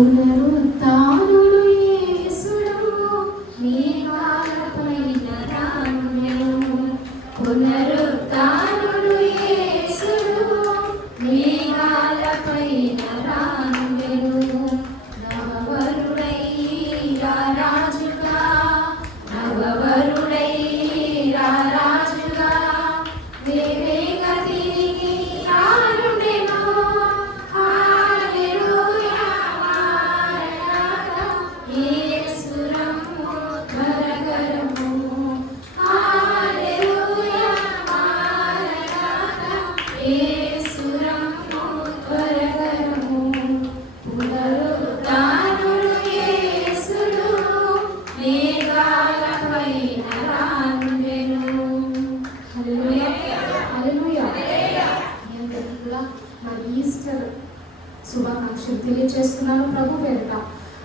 పునరుత్థానుడు యేసుడు మేఘాలపైన రానుండెను. పునరుత్థానుడు యేసుడు మేఘాలపైన రానుండెను. నవవరుడై రారాజుగా, నవవరుడై రారాజుగా వేవేగ తిరిగి రానుండెను. హల్లెలూయా మారణాతా యేసు రమ్ము త్వరగరము. హల్లెలూయా మారణాతా యేసు రమ్ము త్వరగరము. పునరుత్థానుడు యేసుడు మేఘాలపైన రానుండెను. హల్లెలూయా హల్లెలూయా. మీ అందరికీ కూడా మరి ఈస్టర్ శుభాకాంక్షలు తెలియజేస్తున్నాను ప్రభు పేరిట.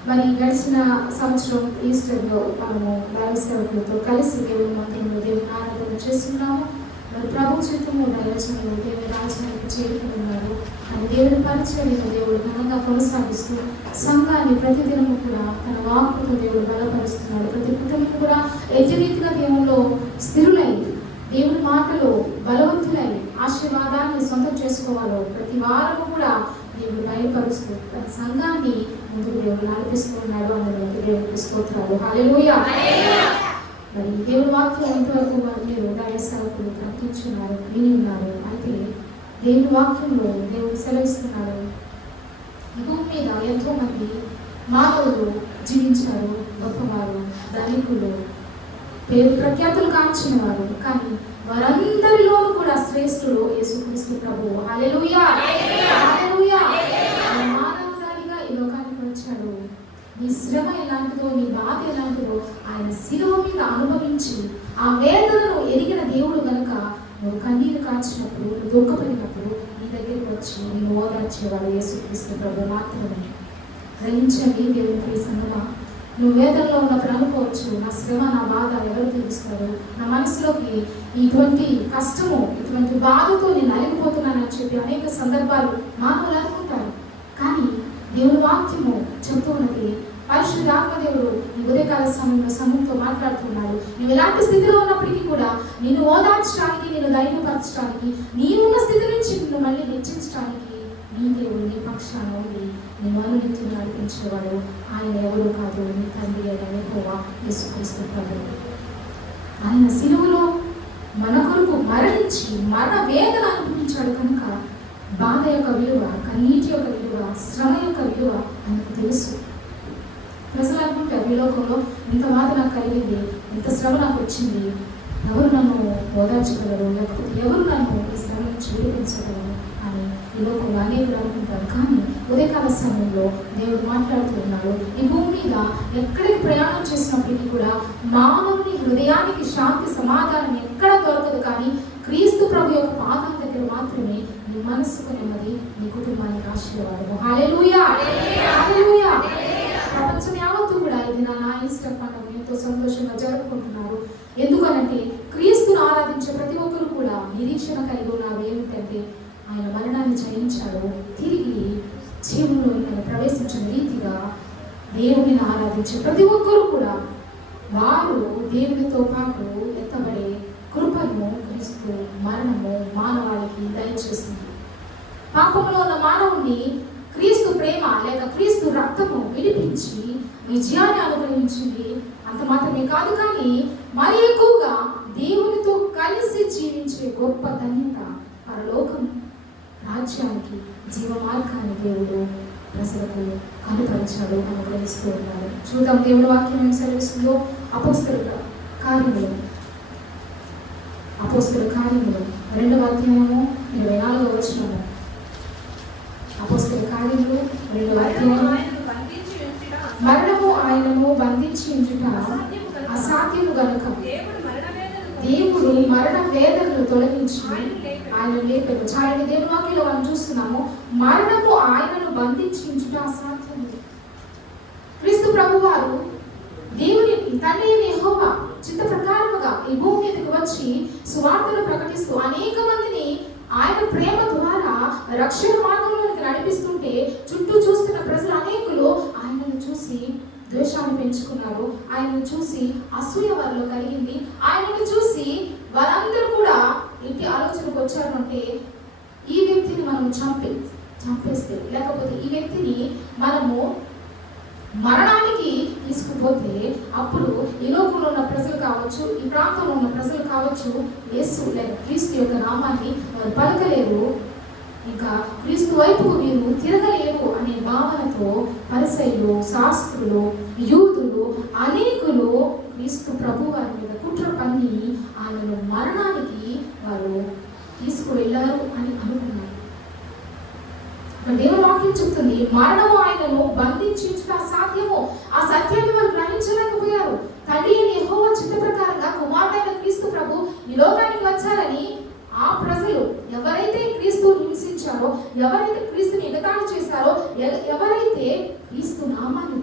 మరి గడిచిన సంవత్సరం ఈస్టర్లో మనము దైవ సేవకులతో కలిసి దేవుని మందిరంలో దేవుని ఆరాధన చేస్తున్నాము. మరి ప్రభు చిత్తము దైవజనులు దేవుని రాజ్యానికి చేరుకుని ఉన్నారు. అని దేవుని పరిచర్యను దేవుడు ఘనంగా కొనసాగిస్తూ సంఘాన్ని ప్రతిదినము కూడా తన వాక్కుతో దేవుడు బలపరుస్తున్నాడు. ప్రతి కుటుంబం కూడా యజ్ఞరీతిగా దేవుల్లో స్థిరులై దేవుని మాటలో బలవంతులై ఆశీర్వాదాన్ని సొంతం చేసుకోవాలో ప్రతి వారము కూడా దేవుడు బయలుపరుస్తూ తన సంఘాన్ని ముందుకు దేవుడు నడిపిస్తూ ఉన్నాడు. అందులోకి దేవుడికి స్తోత్రాలు. హల్లెలూయా. మరి దేవుని వాక్యం ఎంతవరకు మీరు దైవ సేవకులు ప్రకటించున్నారు, విని ఉన్నారు. అయితే దేవుని వాక్యంలో దేవుడు సెలవిస్తున్నారు, ఈ భూమి మీద ఎంతో మంది మానవులు జీవించారు, గొప్పవారు, ధనికులు, పేరు ప్రఖ్యాతులు కాంచిన వారు. కానీ వారందరిలోనూ కూడా శ్రేష్ఠుడు యేసుక్రీస్తు ప్రభువు. హల్లెలూయా హల్లెలూయా. మానవదారిగా ఈ లోకానికి వచ్చాడు. నీ శ్రమ ఎలాంటిదో, నీ బాధ ఎలాంటిదో ఆయన శిలువ మీద అనుభవించి ఆ వేదనను ఎరిగిన దేవుడు కనుక నువ్వు కన్నీరు కాచినప్పుడు, నువ్వు దుఃఖపడినప్పుడు నీ దగ్గరికి వచ్చి నేను ఓదార్చేవాడు యేసుక్రీస్తు ప్రభు మాత్రమే. గ్రహించండి దేవుని ప్రియ సంగమా, నువ్వు వేదనలో ఉన్నప్పుడు అనుకోవచ్చు, నా శ్రమ నా బాధ ఎవరు తీరుస్తారు, నా మనసులోకి ఇటువంటి కష్టము ఇటువంటి బాధతో నేను నలిగిపోతున్నానని చెప్పి అనేక సందర్భాలు మానవులు అనుకుంటారు. కానీ దేవుని వాక్యము చెబుతూ ఉన్నది, పరిశుద్ధ ఆత్మదేవుడు ఈ ఉదయకాల సమయంలో సమూహంతో మాట్లాడుతున్నాడు. నువ్వు ఎలాంటి స్థితిలో ఉన్నప్పటికీ కూడా నిన్ను ఓదార్చడానికి, నిన్ను ధైర్యపరచడానికి, నీవున్న స్థితి నుంచి నిన్ను మళ్ళీ హెచ్చించడానికి నీ దేవుడు నీ పక్షాన ఉండి నిన్ను అనునిత్యం నడిపించేవాడు. ఆయన ఎవరు కాదు, నీ తండ్రి అయిన యెహోవా యేసుక్రీస్తు ప్రభువు. ఆయన శిలువలో మన కొరకు మరణించి మరణ వేదన అనుభవించాడు కనుక బాధ యొక్క విలువ, కన్నీటి యొక్క విలువ, శ్రమ యొక్క విలువ ఆయనకు తెలుసు. ప్రజలు అనుకుంటారు, ఈ లోకంలో ఇంత బాధ నాకు కలిగింది, ఇంత శ్రమ నాకు వచ్చింది, ఎవరు నన్ను ఓదార్చగలరు, లేకపోతే ఎవరు నన్ను ఈ శ్రమ నుంచి విడిపించగలరు అని ఈ లోకంలో అనేకులు అనుకుంటారు. కానీ ఉదయకాల సమయంలో దేవుడు మాట్లాడుతున్నాడు, ఈ భూమి మీద ఎక్కడికి ప్రయాణం చేసినప్పటికీ కూడా మానవుని హృదయానికి శాంతి సమాధానం ఎక్కడ దొరకదు. కానీ క్రీస్తు ప్రభు యొక్క పాదాల దగ్గర మాత్రమే నీ మనసుకు నెమ్మది, నీ కుటుంబానికి ఆశీర్వాదము. హల్లెలూయా హల్లెలూయా. ప్రపంచం యావత్తు కూడా ఇది నా ఈస్టర్ పండుగ ఎంతో సంతోషంగా జరుపుకుంటున్నారు. ఎందుకనంటే క్రీస్తును ఆరాధించే ప్రతి ఒక్కరు కూడా నిరీక్షణ కలిగి ఉన్నారు. ఏమిటంటే ఆయన మరణాన్ని జయించాడు, తిరిగి జీవంలో ఆయన ప్రవేశించిన రీతిగా దేవుడిని ఆరాధించే ప్రతి ఒక్కరు కూడా వారు దేవునితో పాటు ఎత్తబడే కృపను క్రీస్తు మరణము మానవాళికి దయచేసింది. పాపంలో ఉన్న మానవుని క్రీస్తు ప్రేమ లేక క్రీస్తు రక్తము విడిపించి విజయాన్ని అనుగ్రహించింది. అంత మాత్రమే కాదు, కానీ మరి ఎక్కువగా దేవునితో కలిసి జీవించే గొప్ప ధన్యత పరలోకం రాజ్యానికి జీవ మార్గాన్ని దేవుడు ప్రజలకు కనుపరిచాడు, అనుగ్రహిస్తూ ఉన్నారు. చూద్దాం దేవుడి వాక్యం ఏం సెలవిస్తుందో. అపోస్తలుల కార్యములు 2వ అధ్యాయము 24వ వచనము. అపోస్తలుల కార్యములు 2వ అధ్యాయము. మరణము ఆయనను బంధించి ఉంచుట అసాధ్యము గనుక దేవుడు మరణ వేదనను తొలగించి ఆయన లేపాడు. చాలా దేవుని వాక్యంలో మనం చూస్తున్నాము, మరణము ఆయనను బంధించి ఉంచుట అసాధ్యము. క్రీస్తు ప్రభువారు దేవుని తండ్రి యెహోవా చిత్త ప్రకారముగా ఈ భూమి మీదకి వచ్చి సువార్తను ప్రకటిస్తూ అనేక మందిని ఆయన ప్రేమ ద్వారా రక్షణ మార్గంలోకి నడిపిస్తుంటే చుట్టూ చూస్తున్న ప్రజలు అనేకులు చూసి ద్వేషాన్ని పెంచుకున్నారు, ఆయనను చూసి అసూయ వారిలో కలిగింది, ఆయనను చూసి వారందరూ కూడా ఇంటి ఆలోచనకు వచ్చారు అంటే ఈ వ్యక్తిని మనం చంపేస్తే, లేకపోతే ఈ వ్యక్తిని మనము మరణానికి తీసుకుపోతే అప్పుడు ఈ లోకంలో ఉన్న ప్రజలు కావచ్చు, ఈ ప్రాంతంలో ఉన్న ప్రజలు కావచ్చు, యేసు లేక క్రీస్తు యొక్క నామాన్ని వారు పలకలేరు, ఇంకా క్రీస్తు వైపుకు వీరు తిరగలేరు అనే భావనతో పరిసయ్యులు, శాస్త్రులు, యూదులు అనేకులు క్రీస్తు ప్రభు వారి మీద కుట్ర పన్ని ఆయనను మరణానికి వారు తీసుకువెళ్ళారు అని అనుకున్నారు. దేవుని వాక్యం చెప్తుంది, మరణము ఆయనను బంధించుట అసాధ్యము. ఆ సత్యాన్ని వారు గ్రహించలేకపోయారు. తండ్రి అయిన యెహోవా చిత్త ప్రకారంగా కుమారుడైన క్రీస్తు ప్రభు ఈ లోకానికి వచ్చారని ఆ ప్రజలు ఎవరైతే క్రీస్తుని హింసించారో, ఎవరైతే క్రీస్తుని ఎగతాళి చేశారో, ఎవరైతే క్రీస్తు నామాన్ని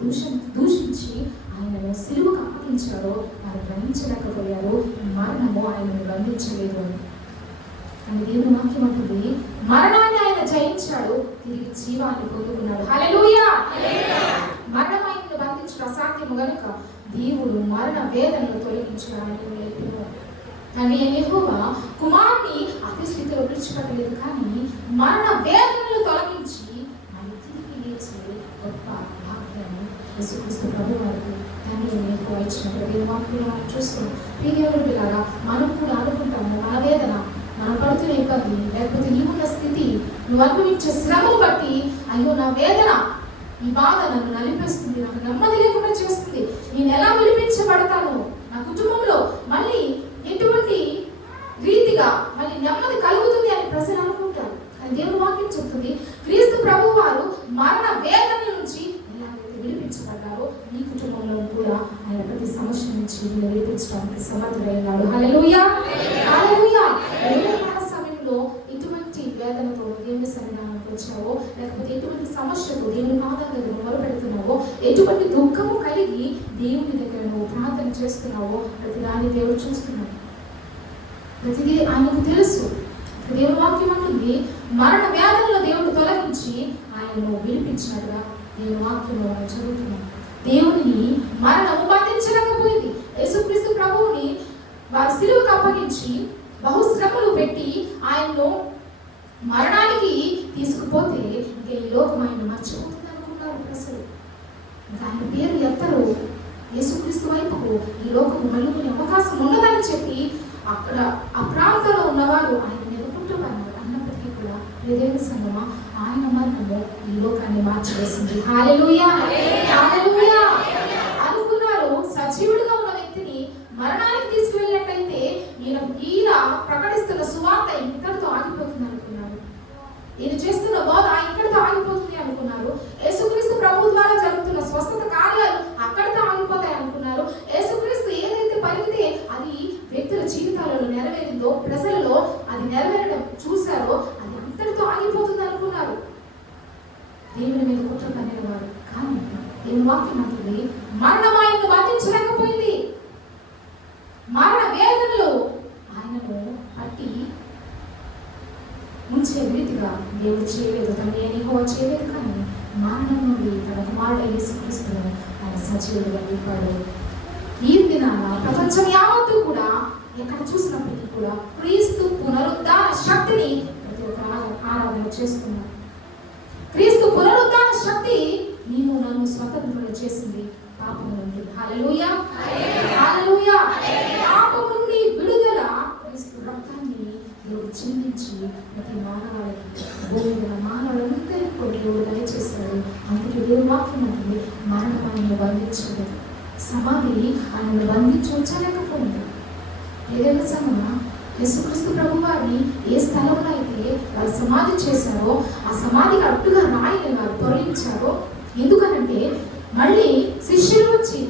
దూషించి ఆయనను సిలువకు అప్పగించారో వారు గ్రహించలేకపోయారు మరణము ఆయనను బంధించలేదు అని. కానీ దేవుని వాక్యం అంటుంది, మరణాన్ని ఆయన జయించాడు, తిరిగి జీవాన్ని పొందుకున్నాడు. హల్లెలూయా! మరణం ఆయనను బంధించడం అసాధ్యము గనుక దేవుడు మరణ వేదనను తొలగించి ఆయనను లేపినాడు. కానీ యెహోవా కుమారుని అతి స్థితిలో విడిచిపెట్టలేదు, కానీ మరణ వేదనలు తొలగించి ఆయన తిరిగి లేచి గొప్ప భాగ్యాన్ని యేసుక్రీస్తు ప్రభు వారికి తండ్రి యెహోవా ఇచ్చినప్పుడు దేవుని వాక్యం మనం చూస్తున్నాం. ప్రియమైన మనం కూడా అనుకుంటాము, మన వేదన, మనం పడుతున్న ఇబ్బంది, లేకపోతే నీవున్న స్థితి, నువ్వు అనుభవించే శ్రమను బట్టి అయ్యో నా వేదన, ఈ బాధ నన్ను నలిపేస్తుంది, నాకు నెమ్మది లేకుండా చేస్తుంది, నేను ఎలా విడిపించబడతాను, నా కుటుంబంలో మళ్ళీ ఎటువంటి రీతిగా మళ్ళీ నెమ్మది కలుగుతుంది అని ప్రజలు అనుకుంటారు. కానీ దేవుని వాక్యం చెప్తుంది, క్రీస్తు ప్రభు వారు మరణ వేదనల నుంచి ఎలాగైతే విడిపించబడ్డారో నీ కుటుంబంలో కూడా ఆయన ప్రతి సమస్య నుంచి విడిపించడానికి సమర్థుడైనాడు. హల్లెలూయా! హల్లెలూయా! సమయంలో ఎటువంటి వేదనతో దేవుని సన్నిధానానికి వచ్చావో, లేకపోతే ఎటువంటి సమస్యతో దేవుని పాదాల దగ్గర మొరపెడుతున్నావో, ఎటువంటి దుఃఖము కలిగి దేవుని దగ్గర నువ్వు ప్రార్థన చేస్తున్నావో ప్రతిదాన్ని దేవుడు చూస్తున్నాడు. ప్రతిదీ ఆయనకు తెలుసు. దేవుని వాక్యం అంటుంది, మరణ వేదనలో దేవుడు తొలగించి ఆయనను విడిపించినట్టుగా దేవుని వాక్యంలో మనం చదువుతున్నాం. దేవుని మరణము బంధించలేకపోయింది. యేసుక్రీస్తు ప్రభువుని వారి సిలువకు అప్పగించి బహుశ్రమలు పెట్టి ఆయన్ను మరణానికి తీసుకుపోతే ఇంకా ఈ లోకం ఆయన మర్చిపోతుంది అనుకున్నారు ప్రజలు. ఇంకా ఆయన పేరు ఎత్తరు, యేసుక్రీస్తు వైపుకు ఈ లోకము మళ్ళుకునే అవకాశం ఉండదని చెప్పి అక్కడ ఆ ప్రాంతంలో ఉన్నవారు ఆయన మీద కుట్రపడినారు. అన్నప్పటికీ కూడా దేవుని సంగమా ఆయన మరణము ఈ లోకాన్ని మార్చివేసింది. హల్లెలూయా! హల్లెలూయా! అనుకున్నారు సజీవుడిగా ఉన్న వ్యక్తిని మరణానికి తీసుకువెళ్ళినట్టయితే ఈయన ప్రకటిస్తున్న సువార్త ఇక్కడితో ఆగిపోతుంది అనుకున్నారు. ఈయన చేస్తున్న బోధ ఇక్కడితో ఆగిపోతుంది అనుకున్నారు. యేసుక్రీస్తు ప్రభు ద్వారా జరుగుతున్న స్వస్థత కార్యాలు అక్కడితో ఆగిపోతాయి అనుకున్నారు. యేసుక్రీస్తు ఏదైతే పలికితే అది వ్యక్తుల జీవితాలలో నెరవేరిందో, ప్రజలలో అది నెరవేరడం చూశారో అది అంతటితో ఆగిపోతుంది అనుకున్నారు. దేవుని మీద కుట్ర పనిన వారు. కానీ దేవుని వాక్యం అంటుంది, మరణం ఆయనను బాధించలేకపోయింది. మరణ వేదనలు ఆయనను పట్టి ఉంచే రీతిగా దేవుడు చేయలేదు, తండ్రి యెహోవా చేయలేదు. కానీ మరణం నుండి తన కుమారుడు యేసుక్రీస్తును ఆయన సజీవుడిగా నింపాడు. ఈ దినాన ప్రపంచం యావత్తు కూడా ఎక్కడ చూసినప్పటికీ కూడా క్రీస్తు పునరుద్ధాన శక్తిని ప్రతి ఒక్క ఆరాధన చేస్తున్నారు. క్రీస్తు పునరుద్ధాన శక్తి నీవు నన్ను స్వతంత్రులు చేసింది పాపము నుండి. హల్లెలూయా! హల్లెలూయా! పాపము నుండి విడుదల క్రీస్తు రక్తాన్ని దేవుడు చిందించి ప్రతి మానవాళికి, భూమి మీద మానవులందరికీ కూడా దేవుడు దయచేశాడు. అందుకే దేవుని వాక్యం అంటుంది, మరణం ఆయనను బంధించలేదు, సమాధి ఆయనను బంధించలేకపోయింది. ఏదైనా సమయమా యేసుక్రీస్తు ప్రభు వారిని ఏ స్థలంలో అయితే వారు సమాధి చేశారో ఆ సమాధికి అడ్డుగా రాయిని వారు తొలగించారో, ఎందుకనంటే మళ్ళీ శిష్యులు వచ్చి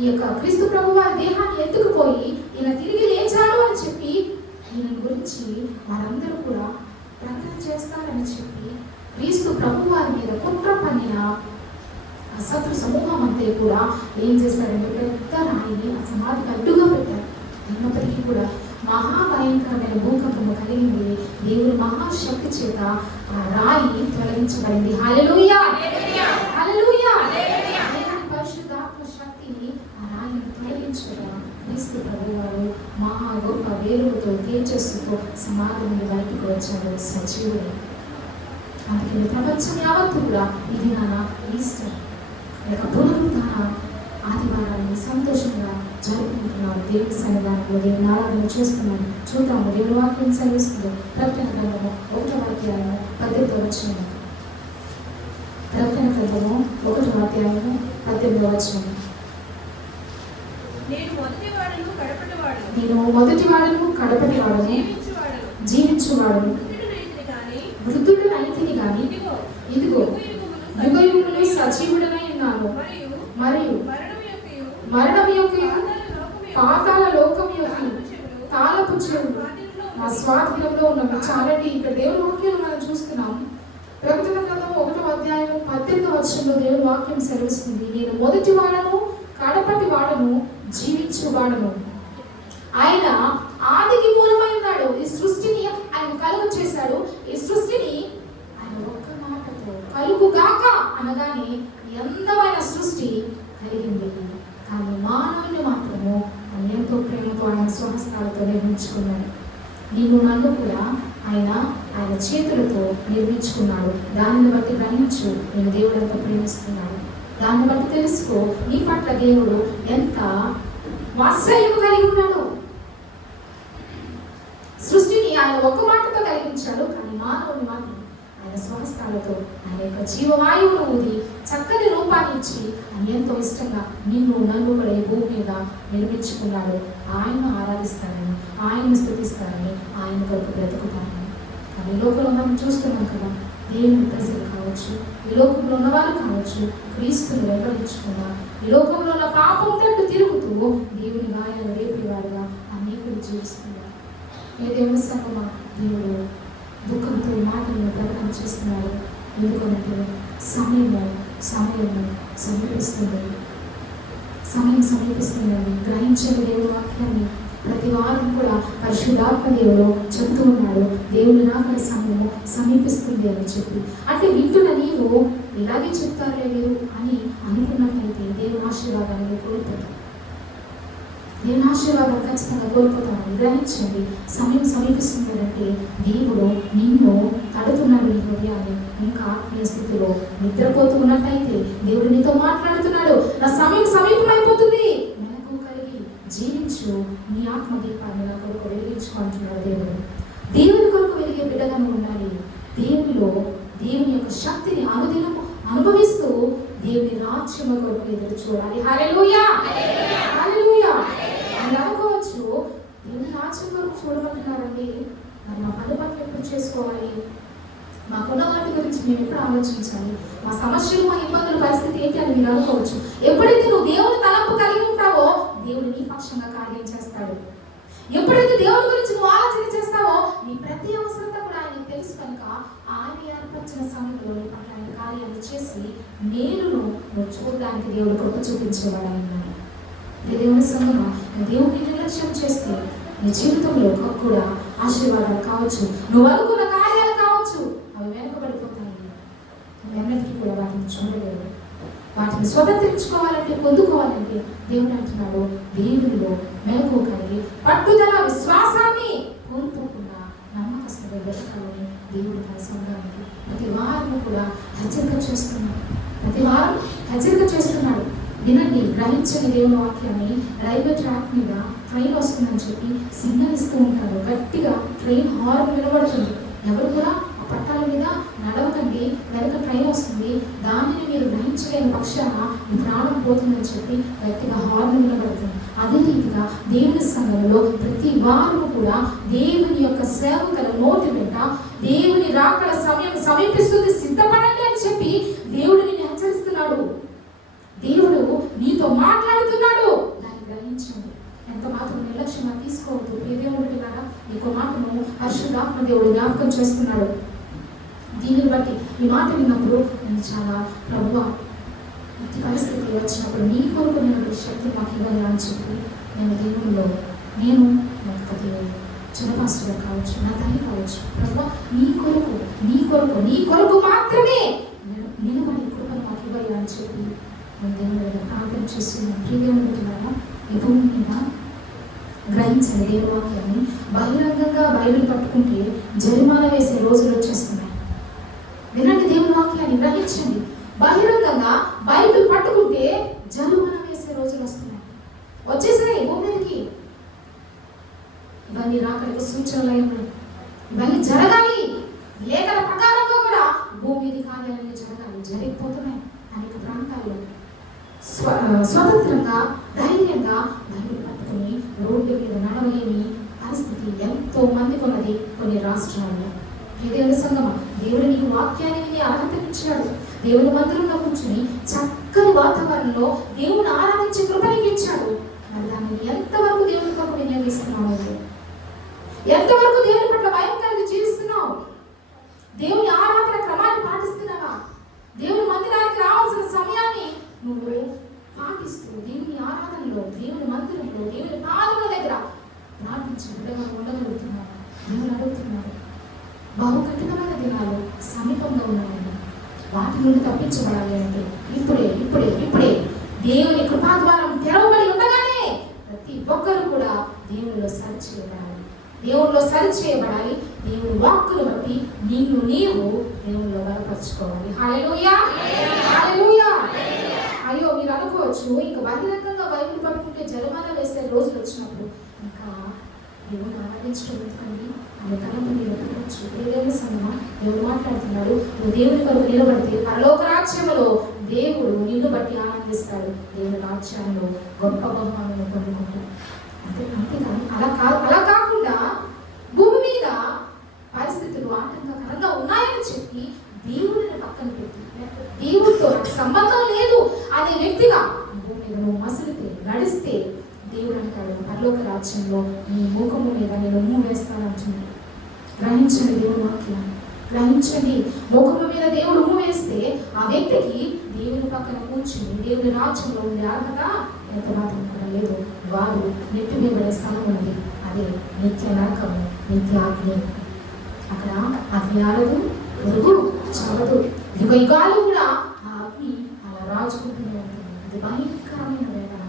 ఈ యొక్క క్రీస్తు ప్రభు వారి దేహాన్ని ఎత్తుకుపోయి ఈయన తిరిగి లేచాడు అని చెప్పి ఈయన గురించి వారందరూ కూడా ప్రకటన చేస్తారని చెప్పి క్రీస్తు ప్రభు వారి మీద కుట్ర పన్నిన ఆ శత్రు సమూహం అంతే కూడా ఏం చేశారంటే పెద్ద రాయిని ఆ సమాధికి అడ్డుగా పెట్టారు. అయినప్పటికీ కూడా మహాభయంకరమైన భూకంపము కలిగింది. దేవుని మహాశక్తి చేత ఆ రాయి తొలగించబడింది. హల్లెలూయా! హల్లెలూయా! వారు మహా గొప్ప వేలుగుతో తేజస్సుతో సమాధి నుండి బయటకు వచ్చాడు సజీవుడు. అందుకని ప్రపంచం యావత్తు కూడా ఇది నా ఈస్టర్ లేక పునరుద్ధాన ఆదివారాన్ని సంతోషంగా జరుపుకుంటున్నాడు. దేవుడి సన్నిధానంలో దేవుని ఆరాధన చేస్తున్నాడు. చూద్దాము దేవుని వాక్యం సెలవిస్తుంది. ప్రకటన గ్రంథము 1వ అధ్యాయము 18వ వచనం. ప్రకటన గ్రంథము 1వ అధ్యాయము 18వ వచనం. నేను మొదటివాడను కడపటివాడను జీవించువాడను వృద్ధుడనైతిని గాని ఇదిగో యుగయుగములు సజీవుడనై ఉన్నాను మరియు మరణం యొక్క పాతాళ లోకం యొక్క తాళపు చెవులు నా స్వాధీనంలో ఉన్నవి. చాలండి, ఇక్కడ దేవుని వాక్యాలు మనం చూస్తున్నాం. ప్రకటన గ్రంథం 1వ అధ్యాయం 18వ వచనంలో దేవుని వాక్యం సెలవిస్తుంది. నేను మొదటి వాడను కడపటి వాడను జీవించువాడను. ఆయన ఆదికి మూలమై ఉన్నాడు. ఈ సృష్టిని ఆయన కలుగు చేశాడు. ఈ సృష్టిని ఆయన ఒక్క మాటతో కలుగుగాక అనగానే అందమైన సృష్టి కలిగింది. కానీ మానవుని మాత్రము ఆయన ఎంతో ప్రేమతో ఆయన స్వహస్తాలతో నిర్మించుకున్నాడు. నీవు నన్ను కూడా ఆయన చేతులతో నిర్మించుకున్నాడు. దానిని బట్టి గ్రహించు నేను దేవుడు ఎంత ప్రేమిస్తున్నాడు. దాన్ని బట్టి తెలుసుకో నీ పట్ల దేవుడు ఎంత వాత్సల్యం కలిగి ఉన్నాడు. సృష్టిని ఆయన ఒక్క మాటతో కలిగించాడు. కానీ మానవుని మాత్రం ఆయన స్వహస్తాలతో ఆయన యొక్క జీవవాయువును ఊది చక్కని రూపాన్ని ఇచ్చి ఆయన ఎంతో ఇష్టంగా నిన్ను నన్ను కూడా ఈ భూమి మీద నిర్మించుకున్నాడు. ఆయన్ను ఆరాధిస్తానని, ఆయన్ని స్తుతిస్తానని, ఆయన కొరకు బ్రతుకుతానని. కానీ ఈ లోకంలో మనం చూస్తున్నాం కదా, దేవుని ప్రజలు కావచ్చు, ఈ లోకంలో ఉన్నవారు కావచ్చు, క్రీస్తుని వెంబడించుకున్నా ఈ లోకంలో ఉన్న పాపం తట్టు తిరుగుతూ దేవుని గాయాలు రేపేవారుగా అనేకులు జీవిస్తున్నారు. ఏ దేవుని సంగమా దేవుడు దుఃఖంతో మాటలను ప్రకటన చేస్తున్నారు. ఎందుకంటే సమయము సమీపిస్తుందని గ్రహించే దేవుని వాక్యాన్ని ప్రతి వారం కూడా పరిశుద్ధాత్మ దేవుడు చెబుతూ ఉన్నాడు. దేవుని రాకడ సమయము సమీపిస్తుంది అని చెప్పి. అంటే వింటున్న నీవు ఇలాగే చెప్తారులే లేవు అని అనుకున్నట్లయితే దేవుని ఆశీర్వాదాన్ని కోల్పోతాం. దేవుని ఆశీర్వాదం ఖచ్చితంగా కోల్పోతామని గ్రహించండి. సమయం సమీపిస్తుంది అంటే దేవుడు నిన్ను తడుతున్నాడు. నీ హృదయాన్ని ఇంకా ఆత్మీయ స్థితిలో నిద్రపోతూ ఉన్నట్టయితే దేవుడు నీతో మాట్లాడుతున్నాడు. నా సమయం సమీపమైపోతుంది, మెలకు కలిగి జీవించు, నీ ఆత్మ దీపాన్ని నా కొరకు వెలిగించుకుంటున్నాడు దేవుడు. దేవుని కొరకు వెలిగే బిడ్డగా ఉండాలి. దేవుని యొక్క శక్తిని అనుదినము అనుభవిస్తూ దేవుని రాజ్యం కొరకు ఎదురు చూడాలి. హల్లెలూయా, హల్లెలూయా. మీరు అనుకోవచ్చు, దేవుని రాజ్యం కొరకు చూడమంటున్నారండి, మరి మా పని పట్ల ఎప్పుడు చేసుకోవాలి, మాకున్న వాటి గురించి మేము ఎప్పుడు ఆలోచించాలి, మా సమస్యలు మా ఇబ్బందుల పరిస్థితి ఏంటి అని మీరు అనుకోవచ్చు. ఎప్పుడైతే నువ్వు దేవుని తలంపు కలిగి ఉంటావో దేవుడు నీ పక్షంగా కార్యం చేస్తాడు. ఎప్పుడైతే దేవుని గురించి నువ్వు ఆలోచన చేస్తావో నీ ప్రతి అవసరత కూడా ఆయన తెలుసు కనుక ఆయన ఏర్పరిచిన సమయంలో నీ పట్ల ఆయన కార్యాలు చేసి మేలును నువ్వు చూడడానికి దేవుడు కృప చూపించేవాడు. ఆయన దేవుని సంగమా దేవుడిని నిర్లక్ష్యం చేస్తే నీ జీవితంలో కూడా ఆశీర్వాదాలు కావచ్చు, నువ్వు అనుకున్న కార్యాలు కావచ్చు, అవి వెనుకబడిపోతాయి. నువ్వెన్నటికీ కూడా వాటిని చూడలేవు. వాటిని స్వతంత్రించుకోవాలంటే, పొందుకోవాలంటే దేవుడు అంటున్నాడు, దేవుడిలో మెలకు కలిగి పట్టుదల విశ్వాసాన్ని కోల్పోకుండా నమ్మకస్తుగా బ్రతకాలని దేవుడు తన సంఘానికి ప్రతి వారం కూడా హెచ్చరిక చేస్తున్నాడు. వినండి, గ్రహించని దేవుని వాక్యాన్ని. రైల్వే ట్రాక్ మీద ట్రైన్ వస్తుందని చెప్పి సిగ్నల్ ఇస్తూ ఉంటారు. గట్టిగా ట్రైన్ హార్న్ వినబడుతుంది. ఎవరు కూడా ఆ పట్టాల మీద నడవకండి, వెనక ట్రైన్ వస్తుంది, దానిని మీరు గ్రహించలేని పక్షాన మీ ప్రాణం పోతుందని చెప్పి గట్టిగా హార్న్ వినబడుతుంది. అదే రీతిగా దేవుని సంఘంలో ప్రతి వారం కూడా దేవుని యొక్క సేవకుల నోటి వెంట దేవుని రాకడ సమయం సమీపిస్తుంది, సిద్ధపడండి అని చెప్పి దేవుడు నిన్ను హెచ్చరిస్తున్నాడు. దేవుడు నీతో మాట్లాడుతున్నాడు. దాన్ని గ్రహించండి. ఎంత మాత్రం నిర్లక్ష్యంగా తీసుకోవద్దు. దేవుడి లాగా నీకు మాటను పరిశుద్ధాత్మ దేవుడు జ్ఞాపకం చేస్తున్నాడు. దీనిని బట్టి ఈ మాట విన్నప్పుడు నేను చాలా ప్రభువా ఇట్టి పరిస్థితి వచ్చినప్పుడు నీ కొరకు నేను శక్తి మాకు ఇవ్వాలి అని చెప్పి నేను దేవుల్లో నేను చిన్న పాస్టర్ కావచ్చు, నా తల్లి కావచ్చు, ప్రభువా నీ కొరకు మాత్రమే నిలబడి కృపను మాకు ఇవ్వాలి అని చెప్పి నేను దేవుని ప్రార్థన చేస్తున్నాను. ప్రియమైన ఈ భూమి మీద గ్రహించండి దేవుని వాక్యాన్ని. బహిరంగంగా బైబిల్ పట్టుకుంటే జరిమానా వేసే రోజులు వచ్చేస్తున్నాయి. వినండి దేవుని వాక్యాన్ని, గ్రహించండి. బహిరంగంగా బైబిల్ పట్టుకుంటే జరిమానా వేసే రోజులు వస్తున్నాయి, వచ్చేసాయి భూమి మీదకి. ఇవన్నీ రాకడికి సూచనలు ఉన్నాయి. ఇవన్నీ జరగాలి. లేఖన ప్రకారంగా కూడా భూమి మీద కార్యాలన్నీ జరగాలి, జరిగిపోతున్నాయి. అనేక ప్రాంతాల్లో స్వతంత్రంగా ధైర్యంగా బైబిల్ పట్టుకుని రోడ్డు మీద నడవలేని పరిస్థితి ఎంతో మందికి ఉన్నది కొన్ని రాష్ట్రాల్లో. దేవుని సంగమా, దేవుడు నీకు వాక్యాన్ని విని అర్హతనిచ్చాడు. దేవుని మందిరంలో కూర్చుని చక్కని వాతావరణంలో దేవుని ఆరాధించే కృపని ఇచ్చాడు. మరి దాన్ని ఎంతవరకు దేవుని కొరకు వినియోగిస్తున్నావు? ఎంతవరకు దేవుని పట్ల భయం కలిగి జీవిస్తున్నావు? దేవుని ఆరాధన క్రమాన్ని పాటిస్తున్నావా? దేవుని మందిరానికి రావాల్సిన సమయాన్ని నువ్వు పాటిస్తూ దేవుని ఆరాధనలో, దేవుని మందిరంలో, దేవుని పాదముల దగ్గర ప్రార్థించి మనం ఉండగలుగుతున్నావు? దేవుని అడుగుతున్నాడు. బహు కఠినమైన దినాలు సమీపంలో ఉన్నాయండి. వాటి నుండి తప్పించబడాలి అంటే ఇప్పుడే ఇప్పుడే ఇప్పుడే దేవుని కృపాద్వారం తెరవబడి ఉండగానే ప్రతి ఒక్కరు కూడా దేవునిలో సరి చేయబడాలి, దేవునిలో సరి చేయబడాలి. దేవుని వాక్కును బట్టి నిన్ను నీవు దేవునిలో బలపరచుకోవాలి. హల్లెలూయా, హల్లెలూయా. అయ్యో, మీరు అనుకోవచ్చు, ఇంకా బహిరంగంగా బైబిల్ పట్టుకుంటే జరిమానా వేసే రోజులు వచ్చినప్పుడు ఇంకా దేవుని ఆరాధించడం ఎందుకండి అనే తలంపు మీరు పెట్టవచ్చు. ఏదైనా సమయం దేవుడు మాట్లాడుతున్నాడు. నువ్వు దేవుని కొరకు నిలబడితే పరలోక రాజ్యంలో దేవుడు నిన్ను బట్టి ఆనందిస్తాడు. దేవుని రాజ్యంలో గొప్ప బహుమానం పొందుకుంటాడు. అంతేకాని అలా కాకుండా భూమి మీద పరిస్థితులు ఆటంకకరంగా ఉన్నాయని చెప్పి దేవుడిని పక్కన పెట్టి దేవుడితో నాకు సంబంధం లేదు అనే వ్యక్తిగా భూమి మీద నువ్వు మసలితే నడిస్తే దేవుడు అంటాడు, పరలోక రాజ్యంలో నీ ముఖము మీద నేను ఉమ్ము వేస్తానంటున్నాడు. గ్రహించండి దేవుని వాక్యాన్ని, గ్రహించండి. ముఖము మీద దేవుడు ఉమ్ము వేస్తే ఆ వ్యక్తికి దేవుని పక్కన కూర్చుని దేవుని రాజ్యంలో ఉండే అర్హత ఎంత మాత్రం కూడా లేదు. వారు నెట్టివేయబడే స్థలం ఉంది, అదే నిత్య నరకము, నిత్య అగ్ని. అక్కడ అగ్ని ఆడదు, పురుగు చవదు, యుగ యుగాలు కూడా ఆ అగ్ని అలా రాజుకుంటూనే ఉంటుంది. అది భయంకరమైన వేదన.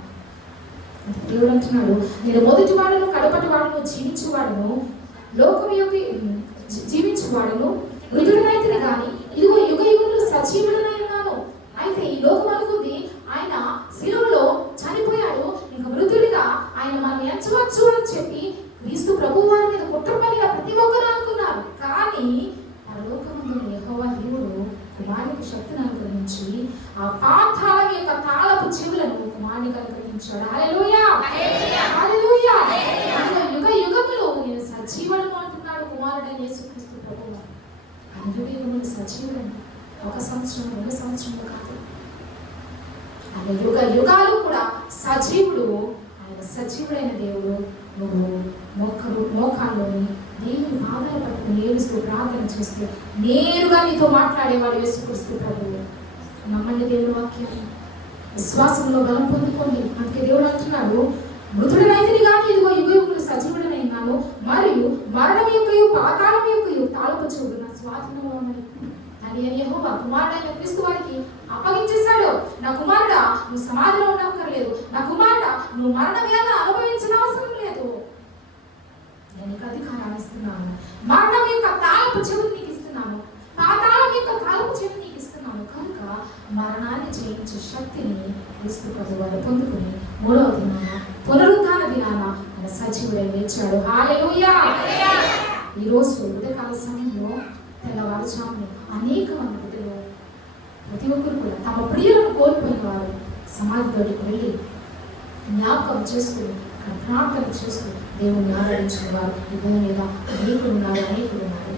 దేవుడు అంటున్నాడు, నేను మొదటి వాడును కడపటి వాడును జీవించేవాడును లోకం యొక్క జీవించేవాడును మృదుడనైతే కానీ ఇదిగో యుగ యుగంలో సజీవుడనై ఉన్నాను. అయితే ఈ లోకం అనుకుంది ఆయన శిలువలో చనిపోయాడు, ఇంకా మృతుడిగా ఆయన మనం ఎంచవచ్చు అని చెప్పి క్రీస్తు ప్రభువు వారి మీద కుట్రపడిన ప్రతి ఒక్కరు అనుకున్నారు. కానీ ఆ లోకములో యెహోవా దేవుడు కుమారునికి శక్తిని అనుగ్రహించి ఆ పాతాళం యొక్క తాళపు చెవులను కుమారునికి అనుగ్రహించాడు. హల్లెలూయా, హల్లెలూయా. యుగ యుగములో నేను సజీవుడను అంటున్నాడు కుమారుడైన యేసుక్రీస్తు ప్రభువు. ఆయన యుగ యుగములు సజీవుడని 1 సంవత్సరం 2 సంవత్సరంలో కాదు, ఆయన యుగ యుగాలు కూడా సజీవుడు. ఆయన సజీవుడైన దేవుడు. నువ్వు మోకాల్లోని దేవుని పాదాలు పట్టుకుని ఏడుస్తూ ప్రార్థన చేస్తే నేరుగా నీతో మాట్లాడేవాడు యేసుక్రీస్తు ప్రభువు. నమ్మండి దేవుని వాక్యాన్ని, విశ్వాసంలో బలం పొందుకోండి. అందుకే దేవుడు అంటున్నాడు, మృతుడనైతిని కానీ ఇదిగో యుగ యుగములు సజీవుడనై ఉన్నాను, మరియు మరణం యొక్క పాతాళం యొక్క తాళపు చెవులు నా స్వాధీనంలో ఉన్నాయి అని యెహోవా కుమారుడైన క్రీస్తు వారికి అప్పగించేశాడు. నా కుమారుడా, నువ్వు సమాధిలో ఉండక్కర్లేదు. నా కుమారుడా, నువ్వు మరణ వేదన అనుభవించిన అవసరం లేదు. నేను నీకు అధికారాన్ని ఇస్తున్నాను. మరణం యొక్క తాళపు చెవులు నీకు ఇస్తున్నాను, పాతాళం యొక్క తాళపు చెవులు నీకు ఇస్తున్నాను. కనుక మరణాన్ని జయించే శక్తిని క్రీస్తు ప్రభువు వారు పొందుకుని 3వ దినాన పునరుద్ధాన దినాన ఆయన సజీవుడై లేచాడు. హల్లెలూయా. ఈరోజు ఉదయకాల సమయంలో తెల్లవారుజామున అనేక మంది ప్రజలు ప్రతి ఒక్కరు కూడా తమ ప్రియులను కోల్పోయిన వారు సమాధి దగ్గరికి వెళ్ళి జ్ఞాపకం చేసుకుని ప్రార్థన చేస్తూ దేవుని ఆరాధించిన వారు ఈ భూమి మీద అనేకులు ఉన్నారు.